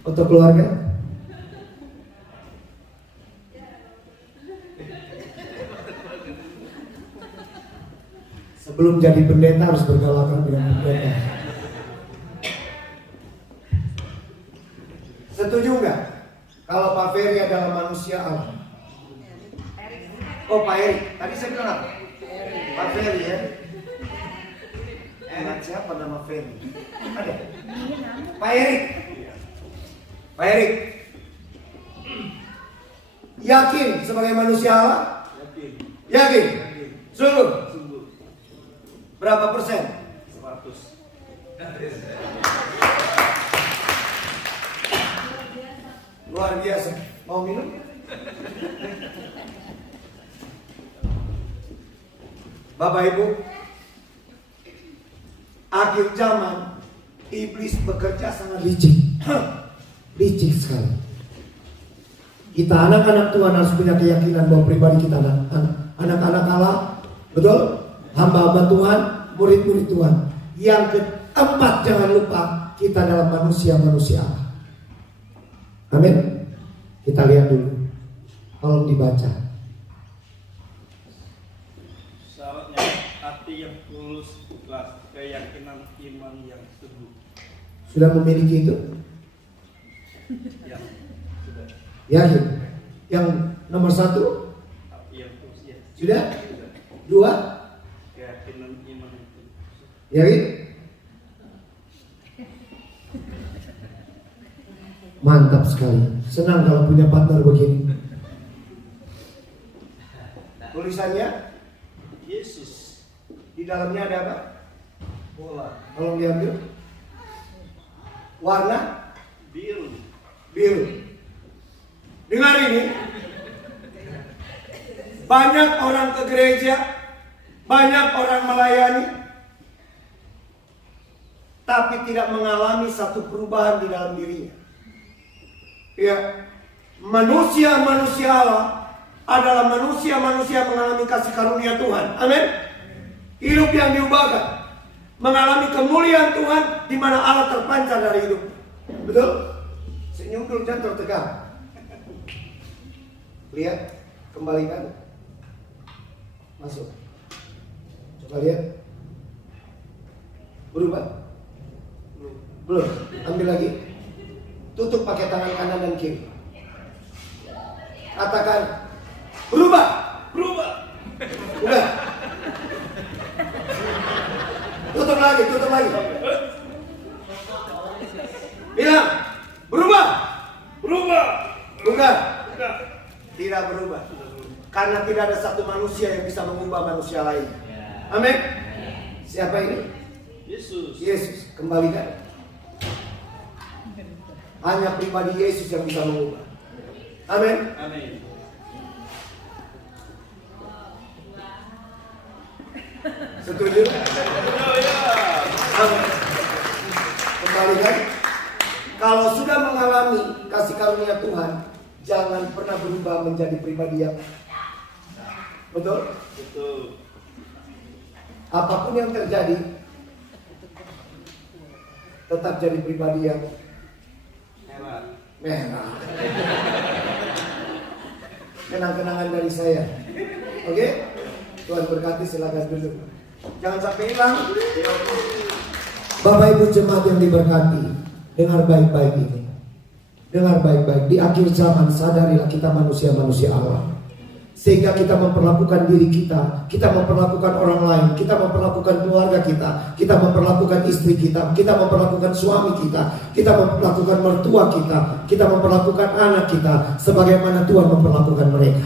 Foto keluarga? Sebelum jadi pendeta harus bergaulakan dengan pendeta. Setuju nggak? Kalau Pak Ferry adalah manusia Allah. Oh Pak Erik, tadi saya bilang apa? Pak Ferry ya. Siapa nama Ferry? Ada? Pak Erik. Pak Erik. Yakin sebagai manusia Allah? Yakin. Sungguh. Berapa persen? 100. Luar biasa. Mau minum? Bapak Ibu, akhir zaman iblis bekerja sangat licik. Licik sekali. Kita anak-anak Tuhan harus punya keyakinan bahwa pribadi kita anak-anak Allah. Betul? Hamba-hamba Tuhan, murid-murid Tuhan. Yang keempat, jangan lupa kita adalah manusia-manusia Allah. Amin. Kita lihat dulu. Tolong dibaca. Syaratnya hati yang tulus, ikhlas, keyakinan iman yang teguh. Sudah memiliki itu? Ya, sudah. Yakin. Yang nomor 1? Hati yang tulus, ya. Sudah? Sudah. 2? Keyakinan iman yang teguh. Yakin? Mantap sekali. Senang kalau punya partner begini. Tulisannya Yesus. di dalamnya ada apa? Bola. Tolong diambil. Warna Biru. biru. Dengar ini. Banyak orang ke gereja, banyak orang melayani, tapi tidak mengalami satu perubahan di dalam dirinya. Ya, manusia-manusia Allah adalah manusia-manusia mengalami kasih karunia Tuhan. Amin. Hidup yang diubahkan, mengalami kemuliaan Tuhan di mana Allah terpancar dari hidup. Betul? Senyum dulu, jangan tertekan. Lihat, kembalikan. Masuk. Coba lihat. Berubah? Belum. Ambil lagi. Tutup pakai tangan kanan dan kiri. Katakan, berubah. Berubah. Udah. Tutup lagi, tutup lagi. Bilang, berubah. Berubah. Bukan. Enggak. Tidak berubah. Karena tidak ada satu manusia yang bisa mengubah manusia lain. Amin. Siapa ini? Yesus. Yesus. Kembalikan. Hanya pribadi Yesus yang bisa mengubah. Amin. Amin. Setuju? Amin. Kembalikan. Kalau sudah mengalami kasih karunia Tuhan, jangan pernah berubah menjadi pribadi yang betul. Betul. Apapun yang terjadi, tetap jadi pribadi yang merah. Kenang-kenangan dari saya. Oke? Tuhan berkati, silakan duduk. Jangan sampai hilang. Bapak Ibu jemaat yang diberkati, dengar baik-baik ini. Dengar baik-baik. Di akhir zaman sadarilah kita manusia-manusia Allah. Sehingga kita memperlakukan diri kita memperlakukan orang lain, kita memperlakukan keluarga kita memperlakukan istri kita memperlakukan suami kita memperlakukan mertua kita memperlakukan anak kita sebagaimana Tuhan memperlakukan mereka.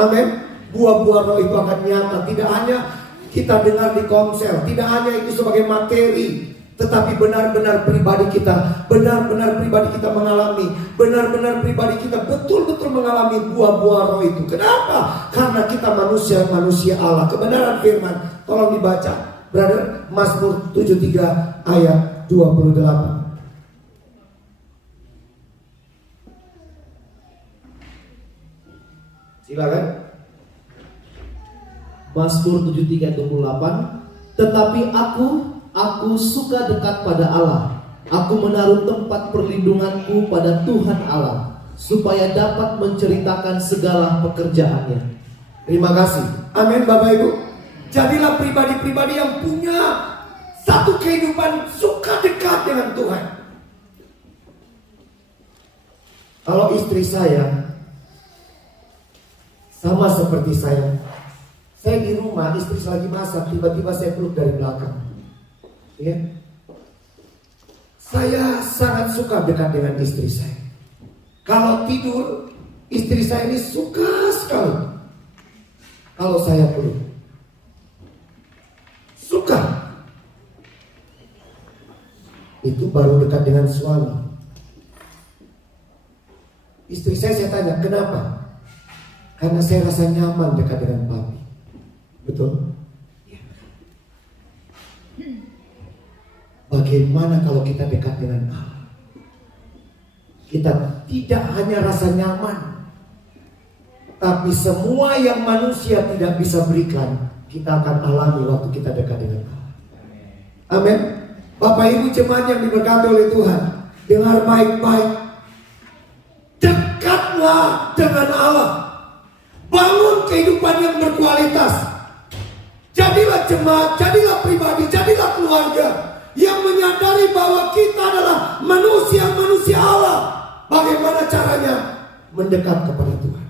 Amin. Buah-buah roh itu akan nyata. Tidak hanya kita dengar di komsel, tidak hanya itu sebagai materi, tetapi benar-benar pribadi kita, benar-benar pribadi kita mengalami, benar-benar pribadi kita betul-betul mengalami buah-buah roh itu. Kenapa? Karena kita manusia Allah. Kebenaran firman, tolong dibaca, brother. Mazmur 73 ayat 28. Silakan. Mazmur 73:28. Tetapi aku suka dekat pada Allah. Aku menaruh tempat perlindunganku pada Tuhan Allah, supaya dapat menceritakan segala pekerjaannya. Terima kasih. Amin Bapak Ibu. Jadilah pribadi-pribadi yang punya satu kehidupan suka dekat dengan Tuhan. Kalau istri saya sama seperti saya di rumah, istri lagi masak, tiba-tiba saya peluk dari belakang. Ya. Saya sangat suka dekat dengan istri saya. Kalau tidur, istri saya ini suka sekali kalau saya peluk. Suka. Itu baru dekat dengan suami. Istri saya tanya, kenapa? Karena saya rasa nyaman dekat dengan papi. Betul? Bagaimana kalau kita dekat dengan Allah? Kita tidak hanya rasa nyaman, tapi semua yang manusia tidak bisa berikan, kita akan alami waktu kita dekat dengan Allah. Amin. Bapak Ibu jemaat yang diberkati oleh Tuhan, dengar baik-baik. Dekatlah dengan Allah. Bangun kehidupan yang berkualitas. Jadilah jemaat, jadilah pribadi, jadilah keluarga yang menyadari bahwa kita adalah manusia-manusia Allah. Bagaimana caranya? Mendekat kepada Tuhan.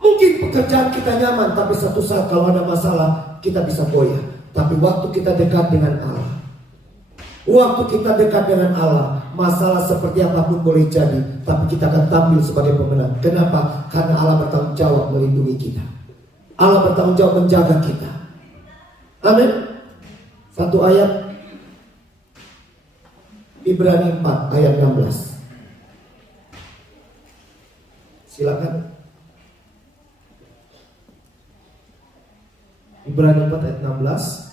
Mungkin pekerjaan kita nyaman, tapi satu saat kalau ada masalah kita bisa goyah. Tapi waktu kita dekat dengan Allah, Waktu kita dekat dengan Allah, masalah seperti apapun boleh jadi, tapi kita akan tampil sebagai pemenang. Kenapa? Karena Allah bertanggung jawab melindungi kita. Allah bertanggung jawab menjaga kita. Amin. Satu ayat Ibrani 4 ayat 16. Silakan. Ibrani 4 ayat 16.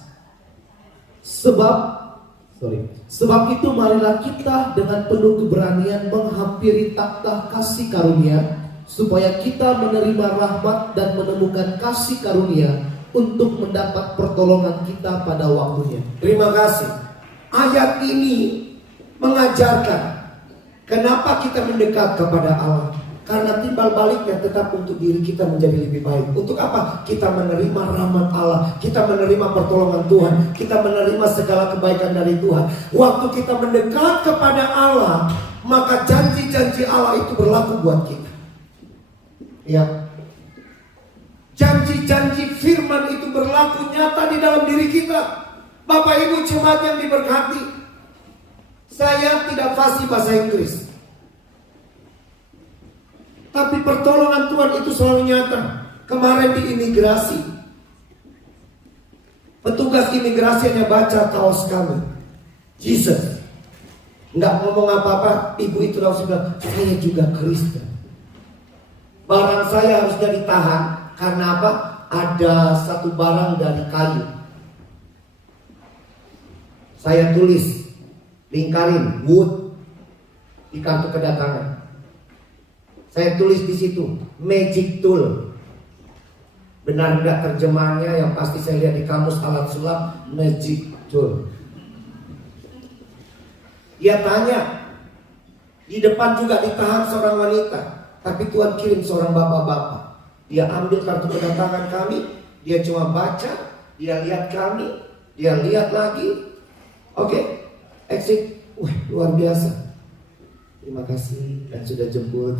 Sebab itu marilah kita dengan penuh keberanian menghampiri takhta kasih karunia, supaya kita menerima rahmat dan menemukan kasih karunia untuk mendapat pertolongan kita pada waktunya. Terima kasih. Ayat ini mengajarkan kenapa kita mendekat kepada Allah. Karena timbal baliknya tetap untuk diri kita menjadi lebih baik. Untuk apa? Kita menerima rahmat Allah, kita menerima pertolongan Tuhan, kita menerima segala kebaikan dari Tuhan. Waktu kita mendekat kepada Allah, maka janji-janji Allah itu berlaku buat kita. Ya. Janji-janji firman itu berlaku nyata di dalam diri kita. Bapak Ibu jemaat yang diberkati, saya tidak fasih bahasa Inggris, tapi pertolongan Tuhan itu selalu nyata. Kemarin di imigrasi, petugas imigrasi hanya baca kaos kami, Jesus. Nggak ngomong apa-apa, ibu itu langsung bilang, saya juga Kristen. Barang saya harusnya ditahan, karena apa? Ada satu barang dari kayu. Saya tulis, lingkarin, wood, di kartu kedatangan. Saya tulis di situ magic tool. Benar enggak terjemahannya? Yang pasti saya lihat di kamus alat sulap, magic tool. Dia tanya, di depan juga ditahan seorang wanita, tapi Tuhan kirim seorang bapak-bapak. Dia ambil kartu kedatangan kami, dia cuma baca, dia lihat kami, dia lihat lagi. Oke, exit. Wah, luar biasa. Terima kasih dan sudah jemput.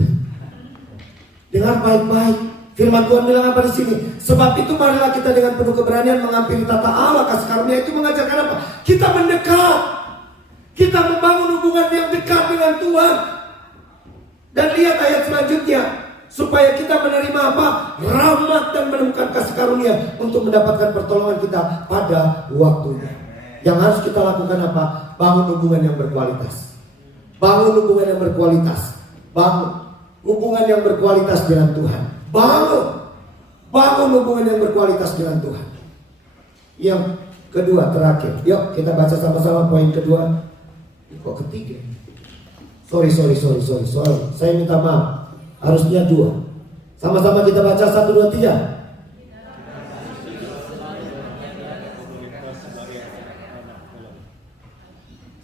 Dengar baik-baik. Firman Tuhan bilang apa di sini? Sebab itu marilah kita dengan penuh keberanian menghampiri tata Allah kasih karunia. Itu mengajarkan apa? Kita mendekat. Kita membangun hubungan yang dekat dengan Tuhan. Dan lihat ayat selanjutnya, supaya kita menerima apa? Rahmat dan menemukan kasih karunia untuk mendapatkan pertolongan kita pada waktunya. Yang harus kita lakukan apa? Bangun hubungan yang berkualitas. Bangun hubungan yang berkualitas. Bangun hubungan yang berkualitas dengan Tuhan. Bangun hubungan yang berkualitas dengan Tuhan. Yang kedua, terakhir. Yuk kita baca sama-sama poin kedua. Kok ketiga? Sorry. Saya minta maaf. Harusnya 2. Sama-sama kita baca 1, 2, 3.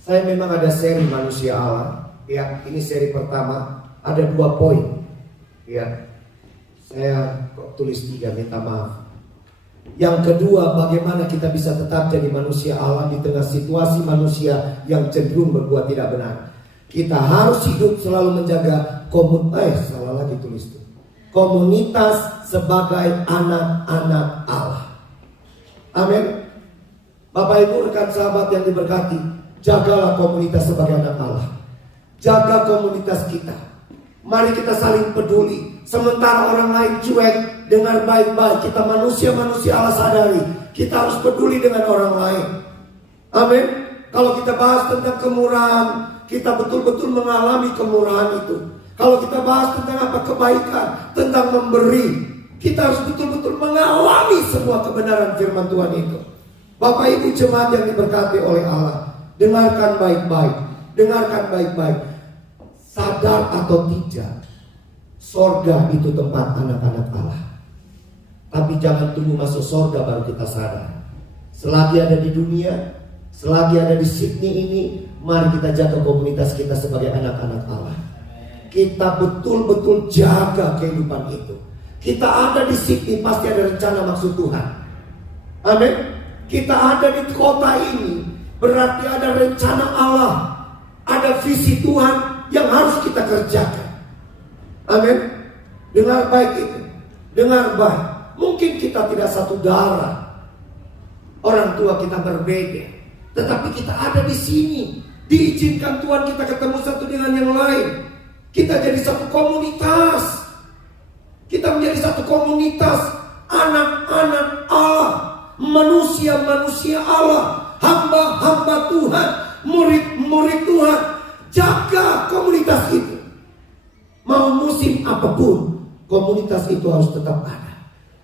Saya memang ada seri manusia Allah. Ya, ini seri pertama. Ada 2 poin. Ya, saya kok tulis 3, minta maaf. Yang kedua, bagaimana kita bisa tetap jadi manusia Allah di tengah situasi manusia yang cenderung berbuat tidak benar. Kita harus hidup selalu menjaga komunitas sebagai anak-anak Allah. Amin. Bapak Ibu rekan sahabat yang diberkati, jagalah komunitas sebagai anak Allah. Jaga komunitas kita. Mari kita saling peduli. Sementara orang lain cuek, dengar baik-baik. Kita manusia-manusia Allah sadari, kita harus peduli dengan orang lain. Amin. Kalau kita bahas tentang kemurahan, kita betul-betul mengalami kemurahan itu. Kalau kita bahas tentang apa? Kebaikan, tentang memberi, kita harus betul-betul mengalami semua kebenaran firman Tuhan itu. Bapak Ibu jemaat yang diberkati oleh Allah, dengarkan baik-baik. Dengarkan baik-baik. Sadar atau tidak, sorga itu tempat anak-anak Allah. Tapi jangan tunggu masuk sorga baru kita sadar. Selagi ada di dunia, selagi ada di Sydney ini, mari kita jaga komunitas kita sebagai anak-anak Allah. Kita betul-betul jaga kehidupan itu. Kita ada di Sydney, pasti ada rencana maksud Tuhan. Amin. Kita ada di kota ini, berarti ada rencana Allah. Ada visi Tuhan yang harus kita kerjakan. Amin. Dengar baik itu. Dengar baik. Mungkin kita tidak satu darah, orang tua kita berbeda, Tetapi kita ada di sini, diizinkan Tuhan kita ketemu satu dengan yang lain. Kita jadi satu komunitas. Kita menjadi satu komunitas anak-anak Allah, manusia-manusia Allah, hamba-hamba Tuhan, murid-murid Tuhan. Jaga komunitas itu. Mau musim apapun, komunitas itu harus tetap ada.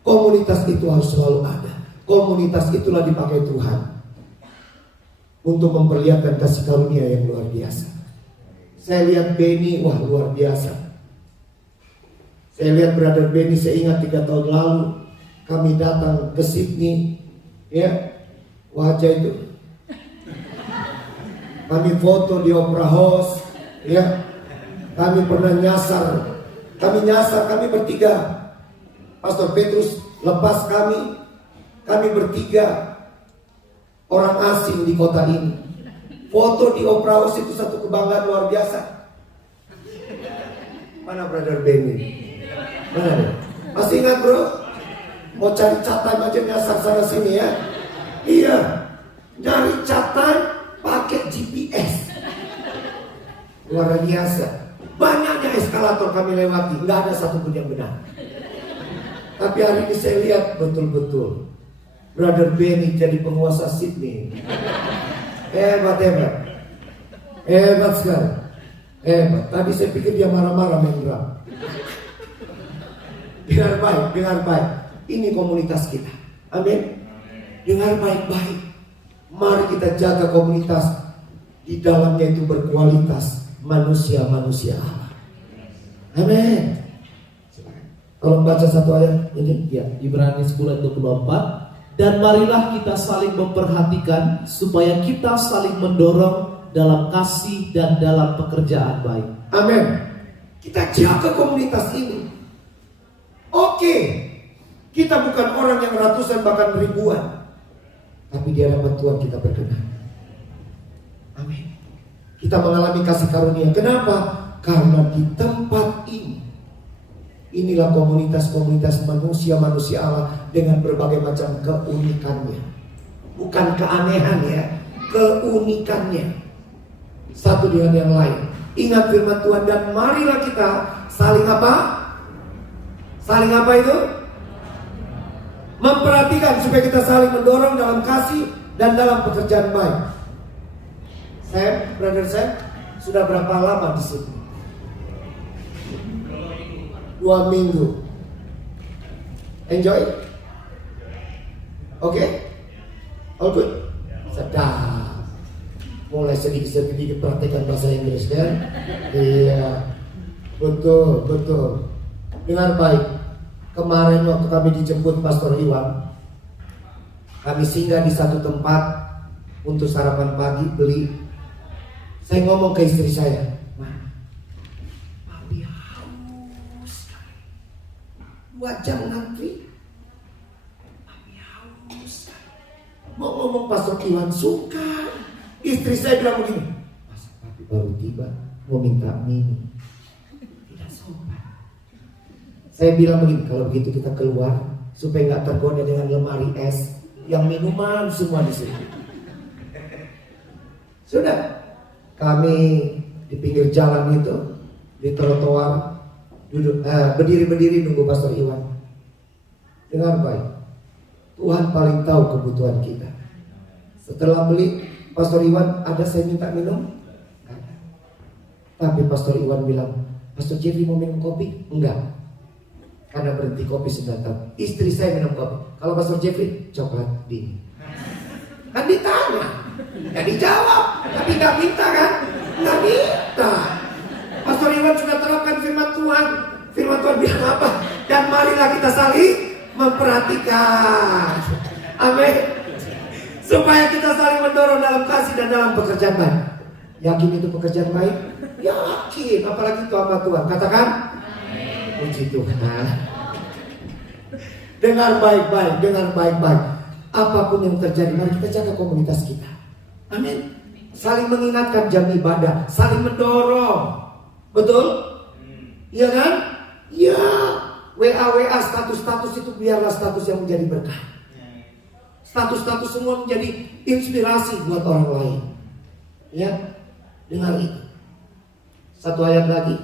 Komunitas itu harus selalu ada. Komunitas itulah dipakai Tuhan untuk memperlihatkan kasih karunia yang luar biasa. Saya lihat Benny, wah luar biasa. Saya lihat Brother Benny, saya ingat 3 tahun lalu kami datang ke Sydney, ya, wajah itu. Kami foto di Opera House, ya. Kami pernah nyasar. Kami bertiga. Pastor Petrus lepas kami bertiga orang asing di kota ini. Foto di Opera House itu satu kebanggaan luar biasa. Mana Brother Benny? Mana dia? Masih ingat bro? Mau cari catatan aja nyasar sana sini ya. Iya, nyari catatan pakai GPS. Luar biasa. Banyaknya eskalator kami lewati, nggak ada satupun yang benar. Tapi hari ini saya lihat betul-betul Brother Benny jadi penguasa Sydney. Hebat sekali. Hebat. Tadi saya pikir dia marah-marah main drum. Dengar baik. Ini komunitas kita. Amin. Dengar baik-baik. Mari kita jaga komunitas. Di dalamnya itu berkualitas manusia-manusia Allah. Amin. Tolong baca satu ayat ini. Ya, Ibrani 10:24. Dan marilah kita saling memperhatikan supaya kita saling mendorong dalam kasih dan dalam pekerjaan baik. Amin. Kita jaga komunitas ini. Oke, kita bukan orang yang ratusan bahkan ribuan, tapi di hadapan Tuhan kita berkenan. Amin. Kita mengalami kasih karunia. Kenapa? Karena di tempat ini, inilah komunitas-komunitas manusia-manusia Allah dengan berbagai macam keunikannya. Bukan keanehan ya, keunikannya. Satu dengan yang lain. Ingat firman Tuhan dan marilah kita saling apa? Saling apa itu? Memperhatikan supaya kita saling mendorong dalam kasih dan dalam pekerjaan baik. Brother Sam, sudah berapa lama di sini? 2 minggu. Enjoy? Oke? All good? Sedap. Mulai sedikit-sedikit praktekkan bahasa Inggris kan? Iya. Betul. Dengar baik. Kemarin waktu kami dijemput Pastor Iwan, kami singgah di satu tempat untuk sarapan pagi beli. Saya ngomong ke istri saya, Papi haus, 2 jam ngantri, Papi haus. Mau ngomong Pastor Iwan suka. Istri saya bilang begini, Mas, Papi baru tiba, mau minta minum. Tidak sopan. Saya bilang begini, kalau begitu kita keluar supaya nggak tergoda dengan lemari es yang minuman semua di sini. Sudah. Kami di pinggir jalan itu, di trotoar, duduk, berdiri nunggu Pastor Iwan. Dengar baik, Tuhan paling tahu kebutuhan kita. Setelah beli, Pastor Iwan, ada saya minta minum? Ada. Tapi Pastor Iwan bilang, Pastor Jeffrey mau minum kopi? Enggak. Karena berhenti kopi 9 tahun. Istri saya minum kopi. Kalau Pastor Jeffrey, coklat dingin. Kan ditanya, nggak dijawab, tapi nggak minta kan? Nggak minta. Pastor Iwan sudah terapkan firman Tuhan. Firman Tuhan bilang apa? Dan marilah kita saling memperhatikan. Amin. Supaya kita saling mendorong dalam kasih dan dalam pekerjaan baik. Yakin itu pekerjaan baik? Yakin. Apalagi itu hamba Tuhan. Katakan. Puji Tuhan. Dengar baik-baik. Apapun yang terjadi, mari kita jaga komunitas kita. Amin. Saling mengingatkan jam ibadah, saling mendorong. Betul? Iya kan? Iya. WA status itu biarlah status yang menjadi berkah. Status-status semua menjadi inspirasi buat orang lain. Ya, dengar itu. Satu ayat lagi.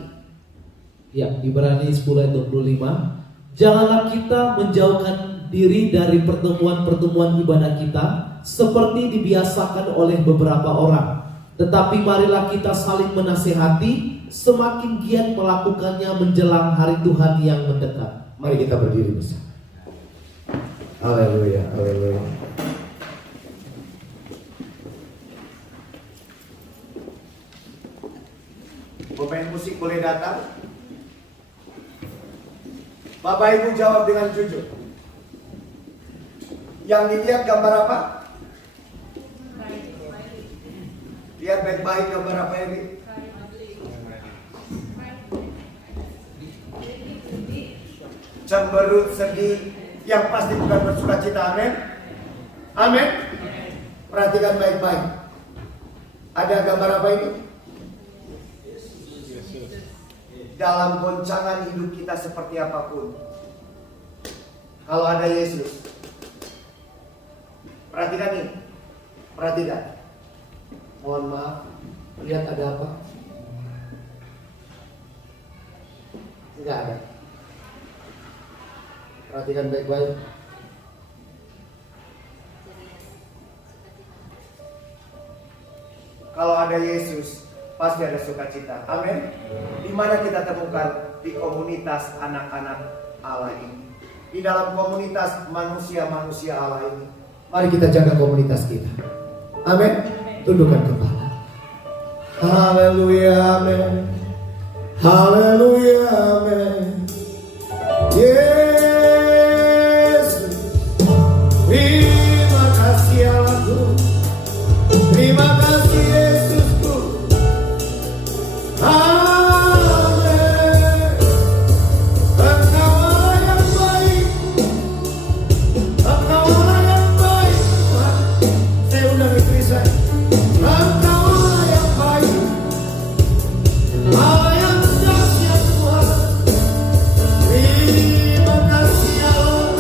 Ya, Ibrani 10 ayat 25. Janganlah kita menjauhkan diri dari pertemuan-pertemuan ibadah kita seperti dibiasakan oleh beberapa orang. Tetapi marilah kita saling menasehati, semakin giat melakukannya menjelang hari Tuhan yang mendekat. Mari kita berdiri bersama. Haleluya, haleluya. Pemain musik boleh datang. Bapak Ibu jawab dengan jujur. Yang dilihat gambar apa? Lihat baik-baik gambar apa ini? Cemberut, sedih, yang pasti bukan bersukacita. Amin. Amin. Perhatikan baik-baik. Ada gambar apa ini? Dalam goncangan hidup kita seperti apapun, kalau ada Yesus, perhatikan ini. Perhatikan. Mohon maaf, lihat ada apa? Enggak ada. Perhatikan baik-baik. Kalau ada Yesus, pasti ada sukacita. Amin. Di mana kita temukan? Di komunitas anak-anak Allah ini. Di dalam komunitas manusia-manusia Allah ini. Mari kita jaga komunitas kita. Amin. Tundukkan kepala. Haleluya, amin. Haleluya, amin. Yesus, terima kasih Allahku. Terima kasih Yesusku. Amin. Engkau Allah yang baik. Engkau Allah yang baik. Saya undang istri saya. Engkau Allah yang baik. Allah yang dahsyat Tuhan. Terima kasih Allah.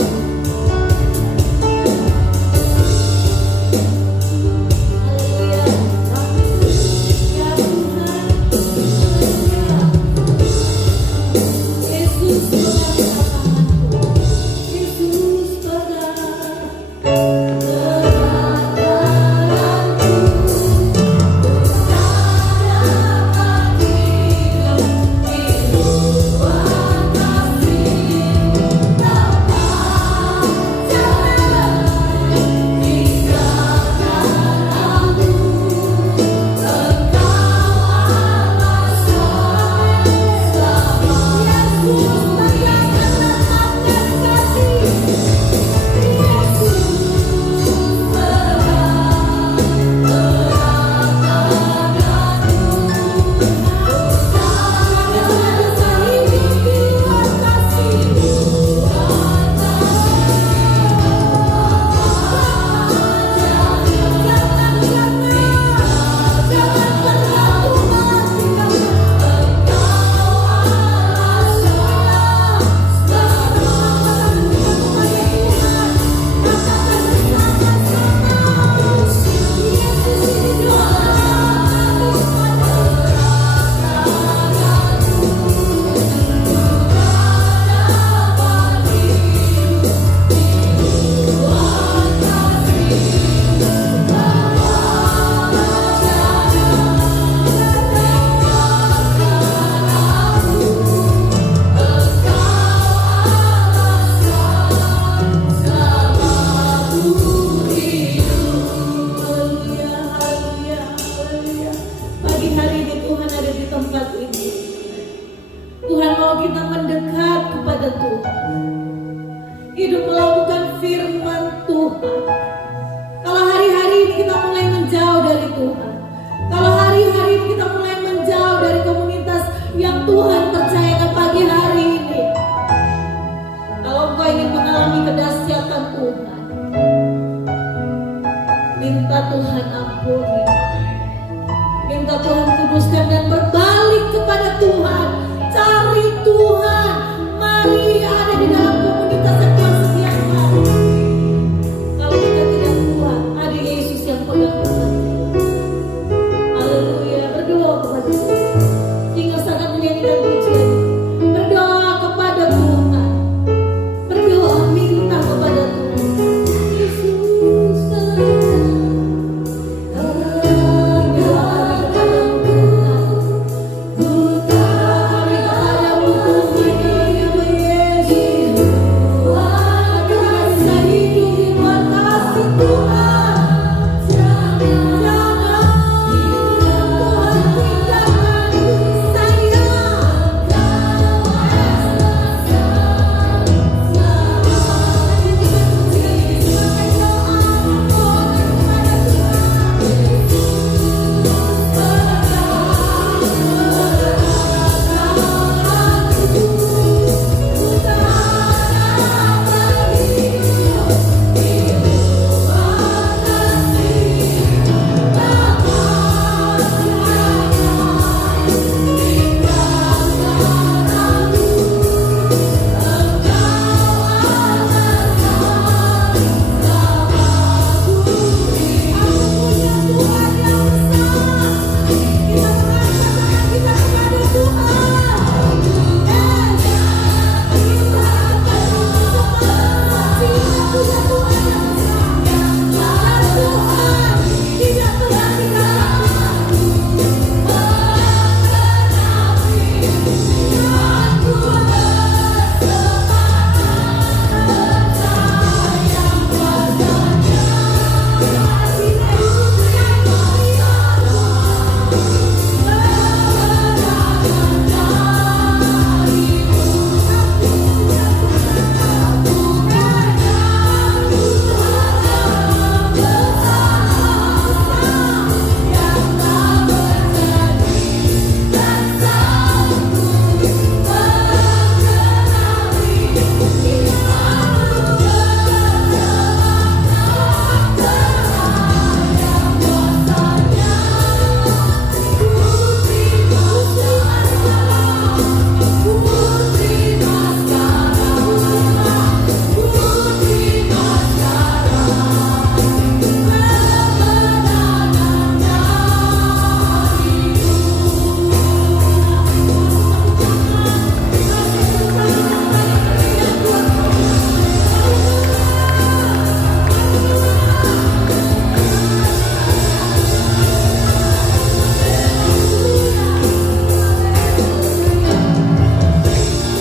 hidup melakukan firman Tuhan. Kalau hari-hari ini kita mulai menjauh dari Tuhan, kalau hari-hari ini kita mulai menjauh dari komunitas yang Tuhan percayakan pagi hari ini, kalau engkau ingin mengalami kedahsyatan Tuhan, minta Tuhan ampuni, minta Tuhan kuduskan dan berbalik kepada Tuhan. Cari Tuhan, mari ada di dalam komunitas yang Tuhan sediakan. Kalau kita tidak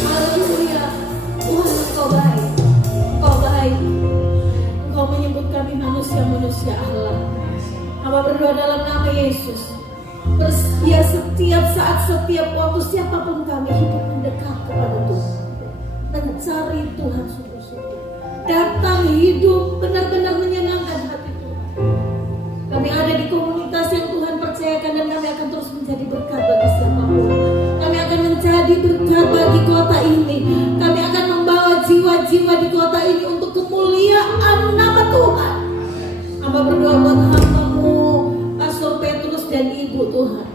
Haleluya. Tuhan Engkau baik. Engkau baik. Engkau menyebut kami manusia-manusia Allah. Hamba berdoa dalam nama Yesus. Bersedia setiap saat, setiap waktu, siapapun kami hidup mendekat kepada Tuhan. Mencari Tuhan sungguh-sungguh. Datang hidup benar-benar menyenangkan hati Tuhan. Kami ada di komunitas yang Tuhan percayakan dan kami akan terus menjadi berkat bagi siapapun. Kami akan menjadi berkat bagi kota ini. Kami akan membawa jiwa-jiwa di kota ini untuk kemuliaan nama Tuhan. Hamba berdoa buat hambamu, Pastor Petrus dan Ibu Tuhan.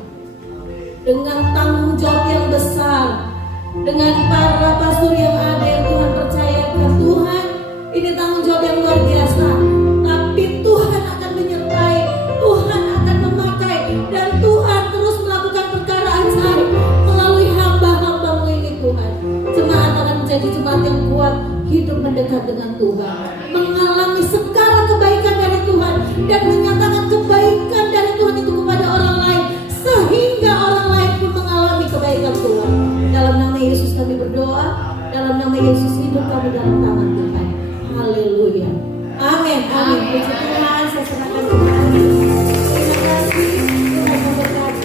Dengan tanggung jawab yang besar, dengan para pastor yang ada yang Tuhan percayakan, Tuhan, ini tanggung jawab yang luar biasa. Tapi Tuhan akan menyertai, Tuhan akan memakai, dan Tuhan terus melakukan perkara ajaib melalui hamba-hambamu ini Tuhan. Jemaat akan menjadi jemaat yang kuat, hidup mendekat dengan Tuhan, mengalami segala kebaikan dari Tuhan dan menyatakan kebaikan dari Tuhan itu kepada orang lain, sehingga orang lain pun mengalami kebaikan Tuhan. Dalam nama Yesus kami berdoa, dalam nama Yesus hidup kami dalam tangan Tuhan. Haleluya. Amin. Amin. Puji Tuhan, saya serahkan kembali. Terima kasih. Tuhan memberkati.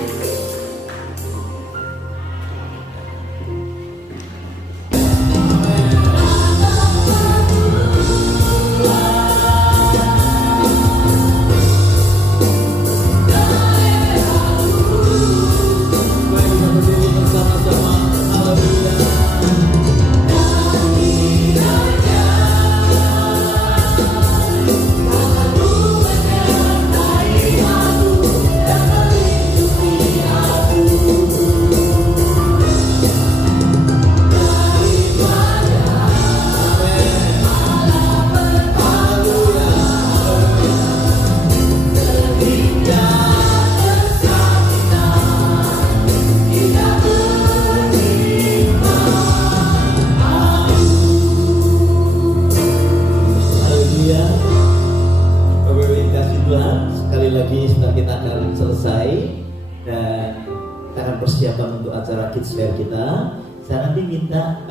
persiapan untuk acara Kids Fair kita. Saya nanti minta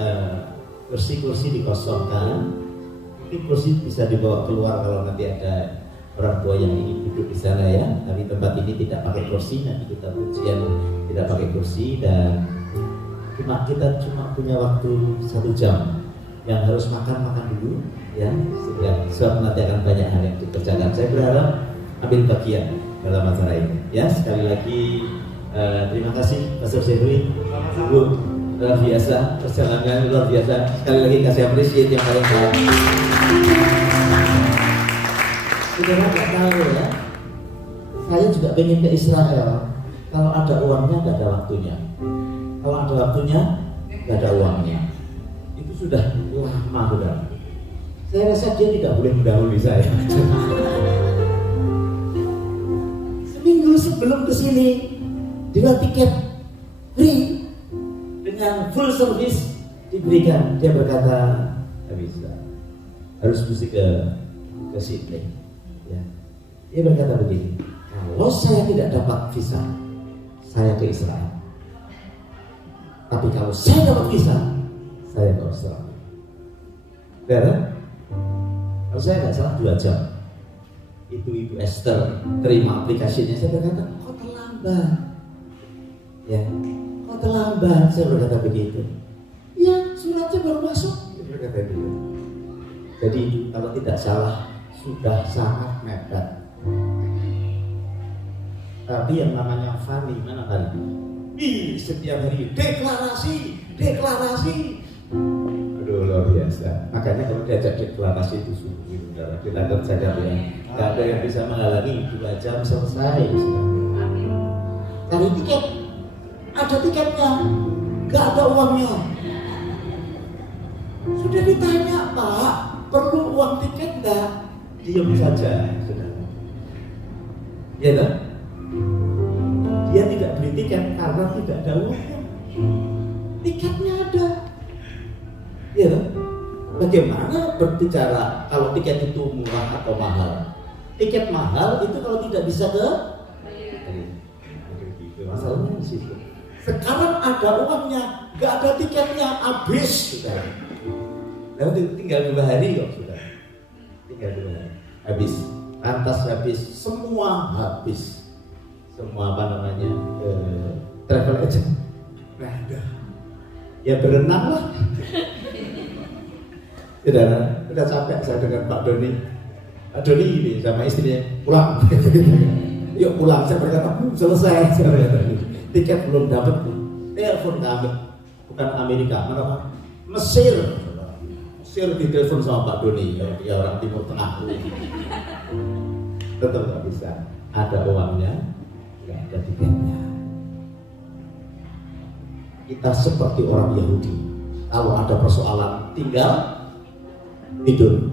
kursi-kursi dikosongkan. Mungkin kursi bisa dibawa keluar kalau nanti ada orang tua yang ingin duduk di sana ya. Tapi tempat ini tidak pakai kursi, nanti kita pujian tidak pakai kursi, dan kita cuma punya waktu 1 jam. Yang harus makan dulu ya, sebab nanti akan banyak hal yang dikerjakan. Saya berharap ambil bagian dalam acara ini ya. Sekali lagi terima kasih Pastor Sehri, Bu, luar biasa, perjalanan luar biasa. Sekali lagi kasih appreciate yang paling baik. Saudara nggak tahu ya, saya juga pengen ke Israel. Kalau ada uangnya nggak ada waktunya, kalau ada waktunya nggak ada uangnya. Itu sudah lama sudah. Saya rasa dia tidak boleh mendahului saya. Seminggu sebelum kesini dia tiket free dengan full service diberikan. Dia berkata nggak bisa, harus mesti ke Sydney. Ya. Dia berkata begini, kalau saya tidak dapat visa, saya ke Israel. Tapi kalau saya dapat visa, saya ke Australia. Benar? Kalau saya nggak salah 2 jam. Itu Ibu Esther terima aplikasinya. Saya berkata, kok terlambat? Ya, kok terlambat? Saya berkata begitu. Ya, suratnya baru masuk. Saya berkata begitu. Jadi kalau tidak salah sudah sangat mepet. Tapi yang namanya Fani mana tadi? Setiap hari deklarasi. Aduh, luar biasa. Makanya kalau diajak deklarasi itu sungguh kita terjaga ya. Gak ada yang bisa menghalangi 2 jam selesai. Cari tiket, ada tiketnya, gak ada uangnya. Sudah ditanya, Pak, perlu uang tiket enggak? Diam saja, saudara. Ya kan? Dia tidak beli tiket karena tidak ada uangnya. Tiketnya ada. Ya kan? Bagaimana berbicara kalau tiket itu murah atau mahal? Tiket mahal itu kalau tidak bisa ke masalahnya di situ. Sekarang ada uangnya, nggak ada tiketnya, habis sudah. Lalu tinggal 2 hari kok sudah. Tinggal 2 hari, habis. Lantas habis, semua habis. Semua apa namanya travel agent. Nah, ya berenang lah. Sudah capek saya dengan Pak Doni. Pak Doni ini sama istrinya pulang. Yuk pulang, saya berkata selesai. Saya berkata, tiket belum dapat. Telepon kami, bukan Amerika, mana Pak? Mesir ditelepon sama Pak Doni. Ya orang Timur Tengah. Tetap nggak bisa. Ada uangnya, nggak ada tiketnya. Kita seperti orang Yahudi. Kalau ada persoalan, tinggal tidur.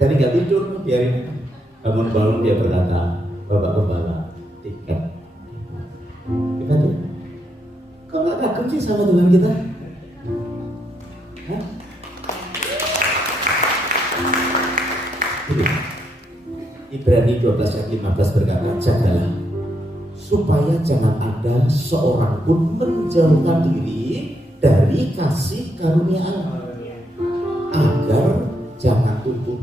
Saya tinggal tidur, biarin bangun-bangun dia berkata, Bapak tiket. Gimana? Kok nggak kagum sih sama Tuhan kita? Hah? Ibrani 12 ayat 15 berkata, jagalah supaya jangan ada seorang pun menjauhkan diri dari kasih karunia Allah, agar jangan tumbuh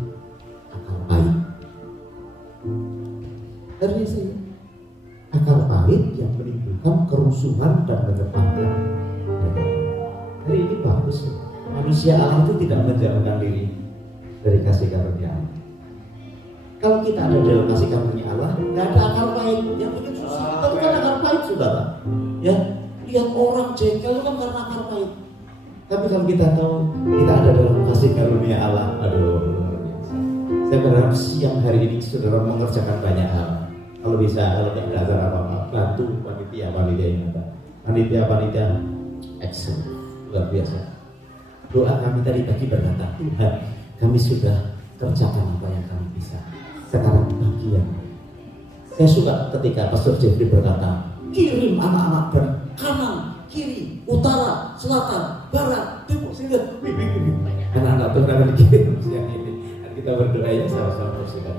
akal pahit. Artinya sih, akal pahit yang menimbulkan kerusuhan dan menyebalkan. Hari ini bagus, manusia Allah itu tidak menjauhkan diri dari kasih karunia Allah. Kalau kita ada dalam kasih karunia Allah, nggak ada akal pahit yang bikin susah. Itu kan akal pahit, saudara. Ya, lihat orang jengkel itu kan karena akal pahit. Tapi kalau kita tahu kita ada dalam kasih karunia Allah, aduh, saya berharap siang hari ini saudara mengerjakan banyak hal. Kalau bisa, kalau tidak belajar apa-apa, bantu panitia yang ada. Panitia excellent, luar biasa. Doa kami tadi pagi berkata, Tuhan, kami sudah kerjakan apa yang kami bisa. Sekarang bagian. Saya suka ketika Pastor Jeffrey berkata, kirim anak-anak dari kanan, kiri, utara, selatan, barat, timur, sehingga anak-anak Tuhan akan dikirim siang ini. Dan kita berdoa ya sama-sama bersihkan.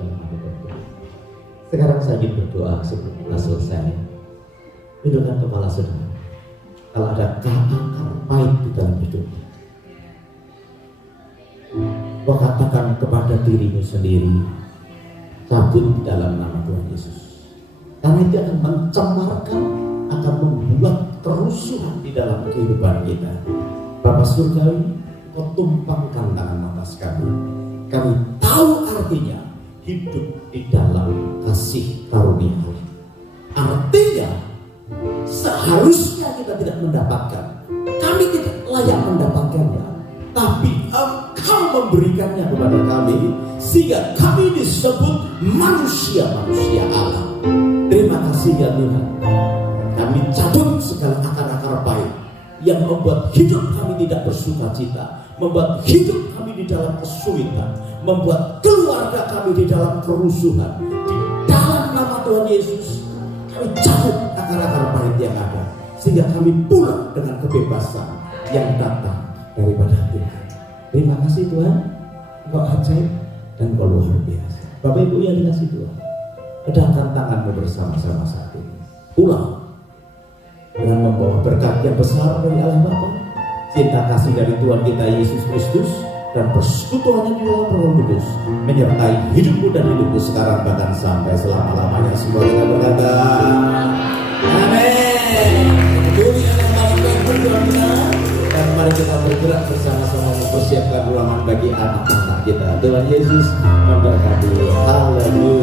Sekarang saya ingin berdoa sebelum kita selesai. Tundukkan kepala saudara. Kalau ada akal pahit di dalam hidup, kau katakan kepada dirimu sendiri, cabut di dalam nama Tuhan Yesus. Karena itu akan mencemarkan, akan membuat kerusuhan di dalam kehidupan kita. Bapak Surgawi, kau tumpangkan tangan atas kami. Kami tahu artinya hidup di dalam kasih karunia. Artinya seharusnya kita tidak mendapatkan, kami tidak layak mendapatkannya, tapi Engkau memberikannya kepada kami sehingga kami disebut manusia-manusia Allah. Terima kasih ya Tuhan. Kami cabut segala akar-akar pahit yang membuat hidup kami tidak bersukacita, membuat hidup kami di dalam kesulitan, membuat keluarga kami di dalam kerusuhan. Di dalam nama Tuhan Yesus, kami cabut akar-akar pahit yang ada, sehingga kami pulang dengan kebebasan yang datang daripada Tuhan. Terima kasih Tuhan, Engkau ajaib dan Engkau luar biasa. Bapak Ibu yang dikasih Tuhan, kedangkan tanganmu bersama-sama saat ini. Pulang dengan membawa berkat yang besar dari Allah Bapa, cinta kasih dari Tuhan kita Yesus Kristus, dan persekutuannya di dalam Roh Kudus menyertai hidupmu dan hidupku sekarang bahkan sampai selama-lamanya. Semua kita berkata amin. kita bergerak bersama-sama mempersiapkan ruangan bagi anak-anak kita. Tuhan Yesus memberkati. Haleluya.